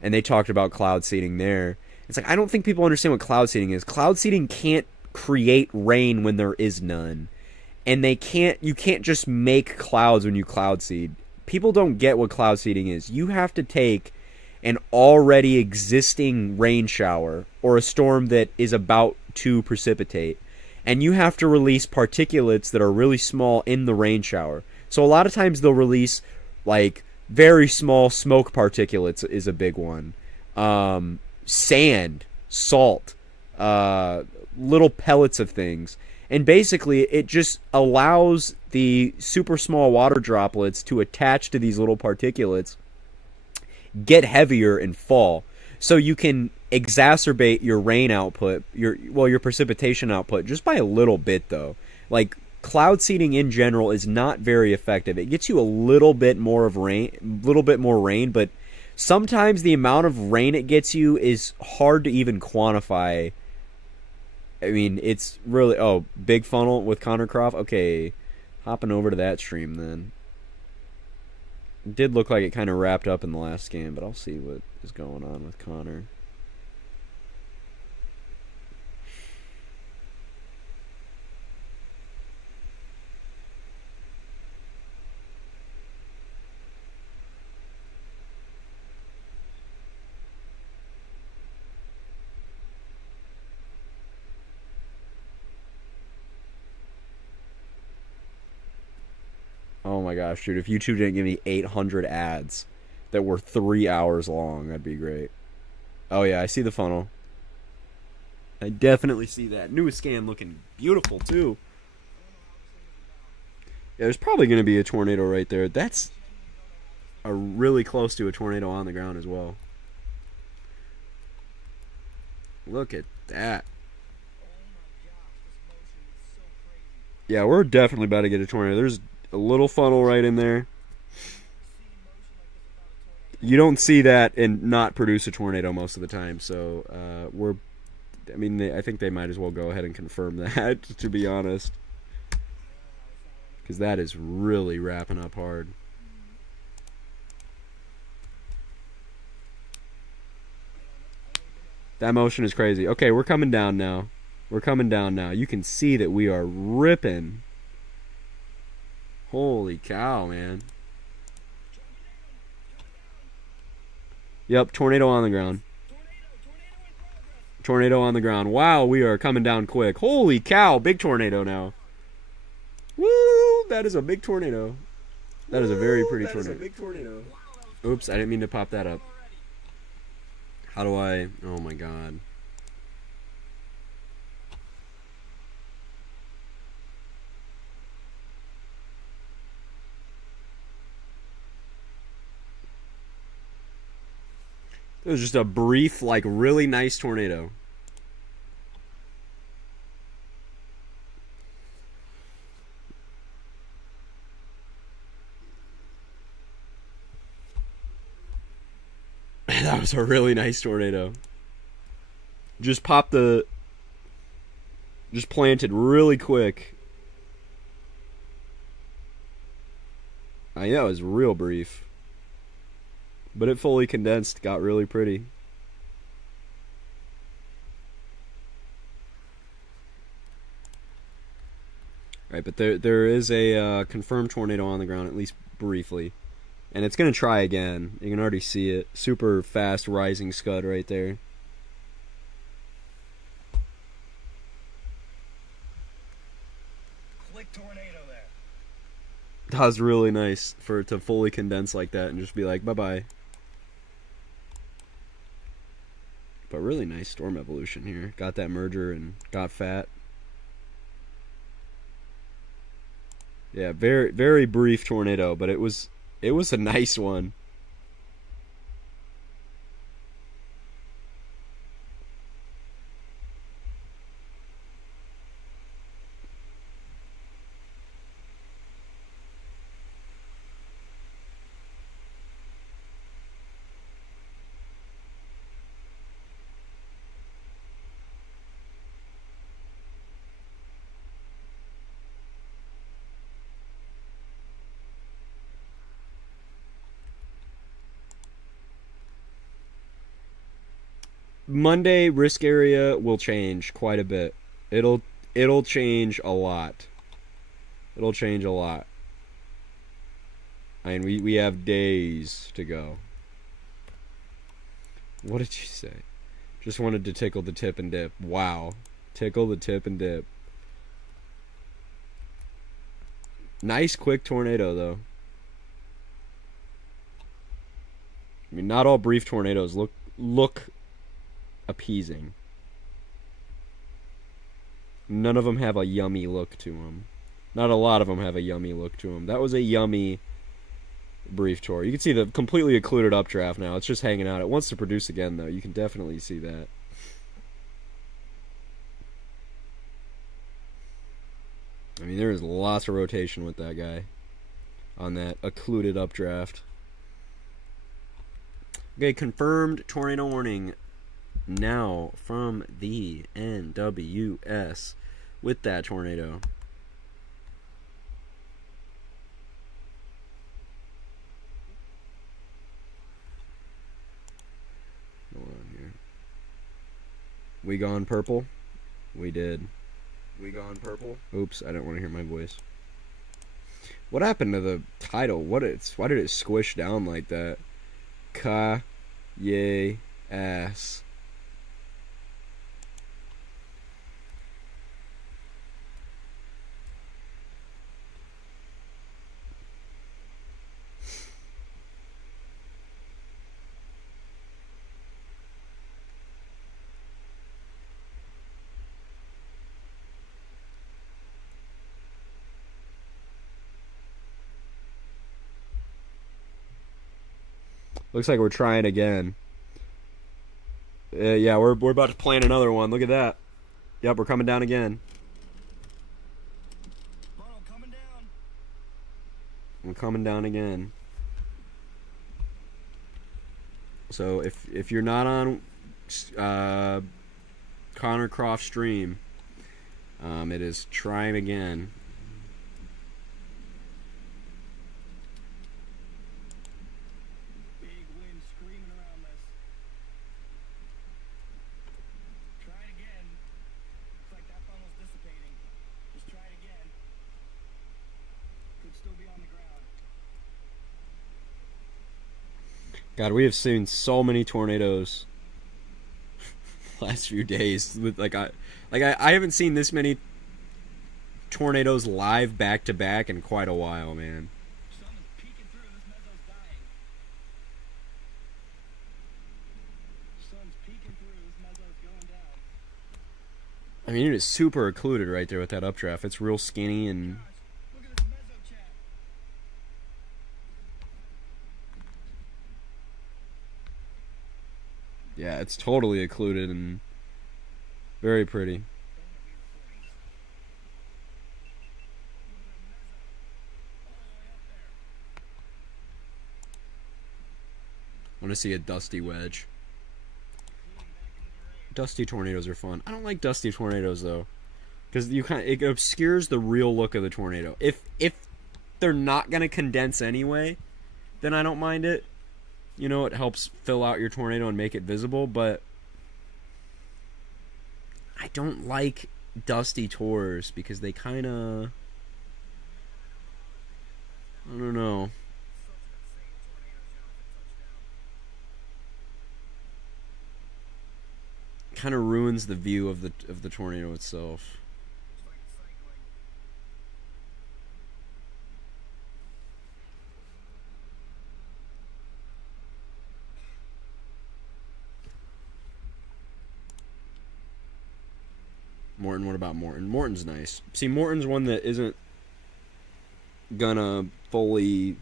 and they talked about cloud seeding there. It's like I don't think people understand what cloud seeding is. Cloud seeding can't create rain when there is none, and you can't just make clouds when you cloud seed. People don't get what cloud seeding is. You have to take an already existing rain shower or a storm that is about to precipitate, and you have to release particulates that are really small in the rain shower. So a lot of times they'll release like very small smoke particulates is a big one. Sand, salt, little pellets of things. And basically it just allows the super small water droplets to attach to these little particulates, get heavier and fall. So you can exacerbate your rain output, your precipitation output just by a little bit though. Like cloud seeding in general is not very effective. It gets you a little bit more rain, but sometimes the amount of rain it gets you is hard to even quantify. I mean, it's really big funnel with Connor Croft. Okay, hopping over to that stream then. It did look like it kind of wrapped up in the last game, but I'll see what is going on with Connor. Oh my gosh, dude, if YouTube didn't give me 800 ads that were 3 hours long, that'd be great. Oh yeah, I see the funnel. I definitely see that. New scan looking beautiful too. Yeah, there's probably going to be a tornado right there. That's really close to a tornado on the ground as well. Look at that. Yeah, we're definitely about to get a tornado. There's a little funnel right in there. You don't see that and not produce a tornado most of the time. So I think they might as well go ahead and confirm that, to be honest, because that is really wrapping up hard. That motion is crazy. Okay, we're coming down now. You can see that we are ripping. Holy cow, man. Yep, tornado on the ground. Tornado on the ground. Wow, we are coming down quick. Holy cow, big tornado now. Woo, that is a big tornado. That is a very pretty tornado. That is a big tornado. Oops, I didn't mean to pop that up. How do I... Oh my god. It was just a brief, like, really nice tornado. That was a really nice tornado. Just planted really quick. Yeah, it was real brief. But it fully condensed, got really pretty. Right, but there is a confirmed tornado on the ground, at least briefly. And it's going to try again. You can already see it. Super fast rising scud right there. Click tornado there. That was really nice for it to fully condense like that and just be like, bye-bye. But really nice storm evolution here. Got that merger and got fat. Yeah, very, very brief tornado, but it was a nice one. Monday risk area will change quite a bit. It'll change a lot. It'll change a lot. I mean, we have days to go. What did you say? Just wanted to tickle the tip and dip. Wow. Tickle the tip and dip. Nice quick tornado, though. I mean, not all brief tornadoes look appeasing. None of them have a yummy look to them. Not a lot of them have a yummy look to them. That was a yummy brief tour. You can see the completely occluded updraft now. It's just hanging out. It wants to produce again, though. You can definitely see that. I mean, there is lots of rotation with that guy on that occluded updraft. Okay, confirmed tornado warning now from the NWS with that tornado. Hold on here. We gone purple? We did. We gone purple? Oops, I don't want to hear my voice. What happened to the title? Why did it squish down like that? ENJYOoe ass. Looks like we're trying again. Yeah, we're about to plan another one. Look at that. Yep, we're coming down again. Coming down. We're coming down again. So if you're not on Connor Croft stream, it is trying again. God, we have seen so many tornadoes last few days. I haven't seen this many tornadoes live back to back in quite a while, man. Sun is peeking through. This mezzo's dying. Sun's peeking through. This mezzo's going down. I mean, it is super occluded right there with that updraft. It's real skinny and. Look at this mezzo chat. Yeah, it's totally occluded and very pretty. I want to see a dusty wedge. Dusty tornadoes are fun. I don't like dusty tornadoes though, because it obscures the real look of the tornado. If they're not gonna condense anyway, then I don't mind it. You know, it helps fill out your tornado and make it visible, but I don't like dusty tours because they kind of, I don't know. Kind of ruins the view of the tornado itself. Morton, what about Morton? Morton's nice. See, Morton's one that isn't gonna fully...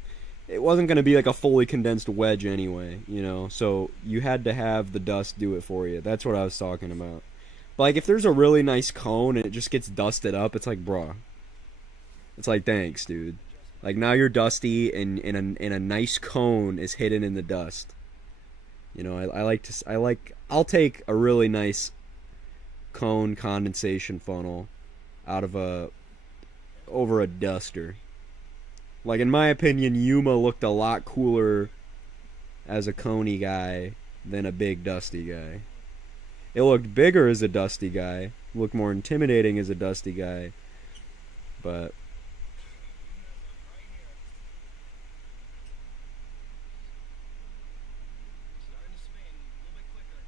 It wasn't gonna be like a fully condensed wedge anyway, you know? So you had to have the dust do it for you. That's what I was talking about. But like, if there's a really nice cone and it just gets dusted up, it's like, bruh. It's like, thanks, dude. Like, now you're dusty and a nice cone is hidden in the dust. You know, I'll take a really nice cone condensation funnel over a duster. Like, in my opinion, Yuma looked a lot cooler as a coney guy than a big dusty guy. It looked bigger as a dusty guy. Looked more intimidating as a dusty guy. But Starting to spin a little bit quicker.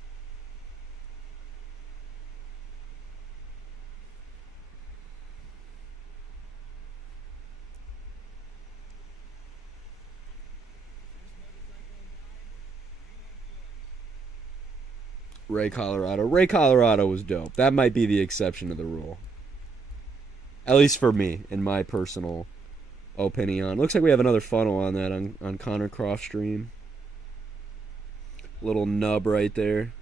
Ray Colorado was dope. That might be the exception to the rule. At least for me, in my personal opinion. Looks like we have another funnel on that on Connor Croft stream. Little nub right there.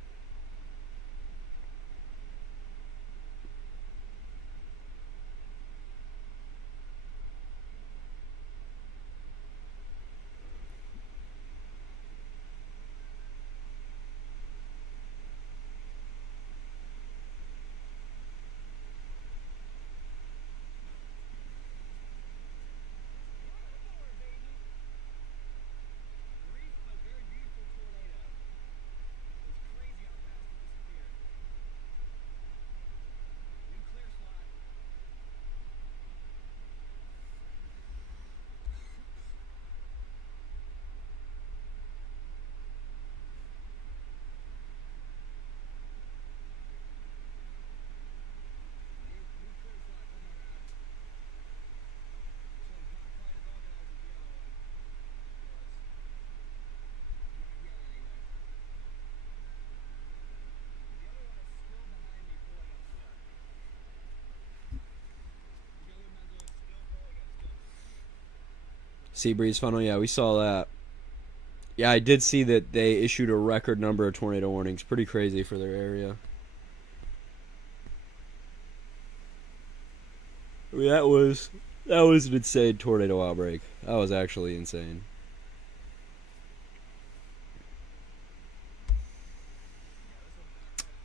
Seabreeze funnel, yeah, we saw that. Yeah, I did see that they issued a record number of tornado warnings. Pretty crazy for their area. I mean, that was an insane tornado outbreak. That was actually insane.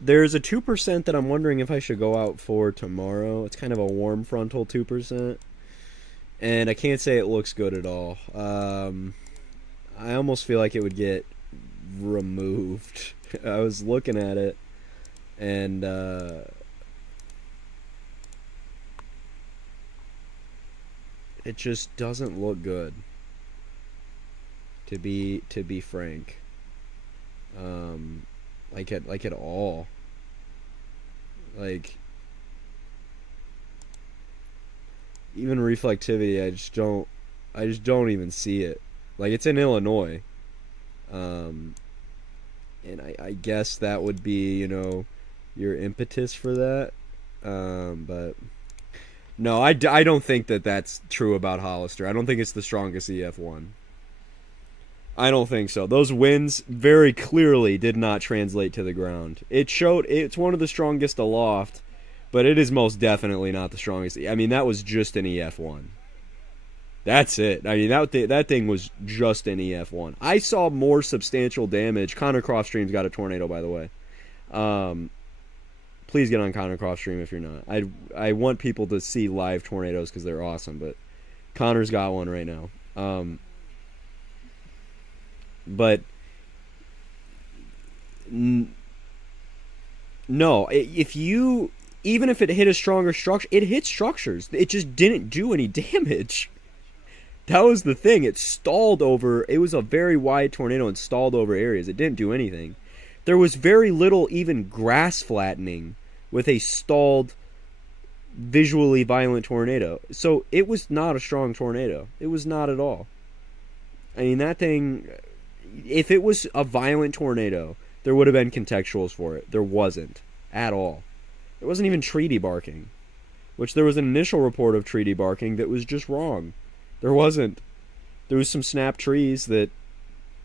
There's a 2% that I'm wondering if I should go out for tomorrow. It's kind of a warm frontal 2%. And I can't say it looks good at all. I almost feel like it would get removed. I was looking at it, and it just doesn't look good. To be frank, like at all. Like, even reflectivity, I just don't even see it. Like, it's in Illinois, and I guess that would be, your impetus for that. But no, I don't think that that's true about Hollister. I don't think it's the strongest EF1. I don't think so. Those winds very clearly did not translate to the ground. It showed it's one of the strongest aloft, but it is most definitely not the strongest. I mean, that was just an EF1. That's it. I mean, that thing was just an EF1. I saw more substantial damage. Connor Croft stream's got a tornado, by the way. Please get on Connor Croft stream if you're not. I want people to see live tornadoes because they're awesome, but Connor's got one right now. But no, even if it hit a stronger structure, it hit structures. It just didn't do any damage. That was the thing. It stalled over. It was a very wide tornado and stalled over areas. It didn't do anything. There was very little even grass flattening with a stalled, visually violent tornado. So it was not a strong tornado. It was not at all. I mean, that thing, if it was a violent tornado, there would have been contextuals for it. There wasn't at all. There wasn't even tree debarking, which there was an initial report of tree debarking that was just wrong. There wasn't. There was some snap trees that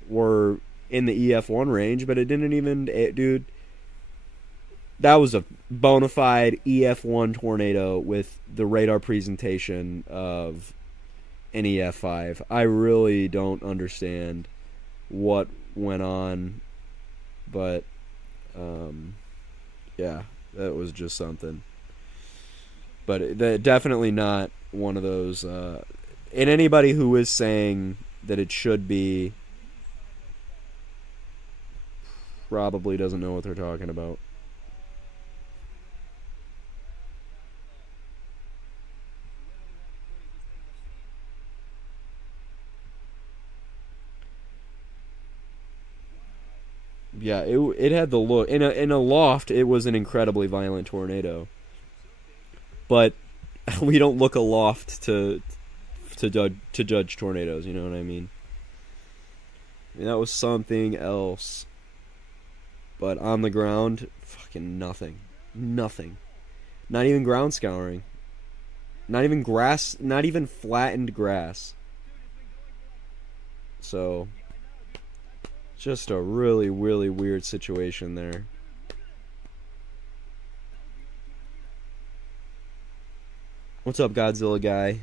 were in the EF1 range, but it didn't even... dude, that was a bona fide EF1 tornado with the radar presentation of an EF5. I really don't understand what went on, but yeah, that was just something. But definitely not one of those... and anybody who is saying that it should be probably doesn't know what they're talking about. Yeah, it had the look. In a loft, it was an incredibly violent tornado. But we don't look aloft to judge tornadoes. You know what I mean? I mean, that was something else. But on the ground, fucking nothing. Nothing. Not even ground scouring. Not even grass. Not even flattened grass. So, just a really, really weird situation there. What's up, Godzilla guy?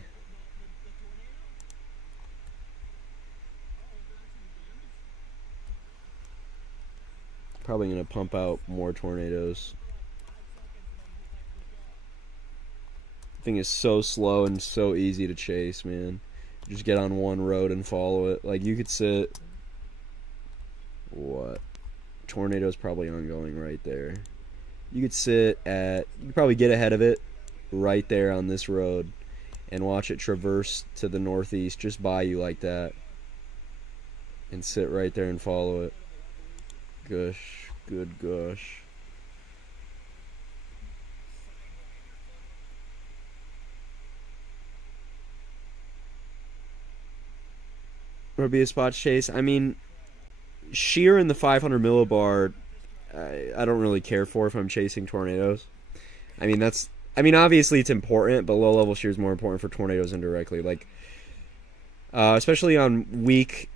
Probably gonna pump out more tornadoes. Thing is so slow and so easy to chase, man. Just get on one road and follow it. Like, you could sit... What? Tornado's probably ongoing right there. You could sit at... You could probably get ahead of it right there on this road and watch it traverse to the northeast just by you like that. And sit right there and follow it. Gosh. Good gosh. Would be a spot chase. I mean, sheer in the 500 millibar, I don't really care for if I'm chasing tornadoes. I mean, obviously it's important, but low level shear is more important for tornadoes indirectly. Like, especially on weak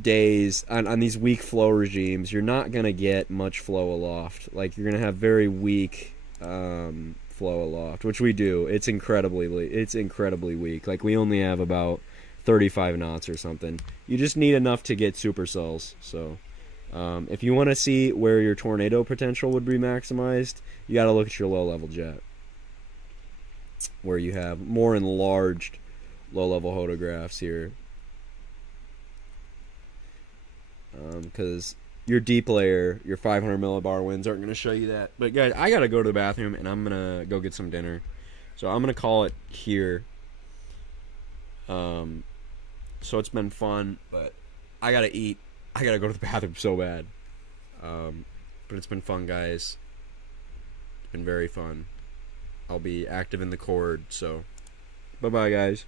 days, on these weak flow regimes, you're not gonna get much flow aloft. Like, you're gonna have very weak flow aloft, which we do. It's incredibly weak. Like, we only have about 35 knots or something. You just need enough to get supercells. So if you want to see where your tornado potential would be maximized, you got to look at your low level jet, where you have more enlarged low level photographs here, because your deep layer, your 500 millibar winds aren't going to show you that. But guys, I gotta go to the bathroom and I'm gonna go get some dinner, so I'm gonna call it here. So it's been fun, but I gotta eat. I gotta go to the bathroom so bad. But it's been fun, guys. It's been very fun. I'll be active in the cord, so bye-bye, guys.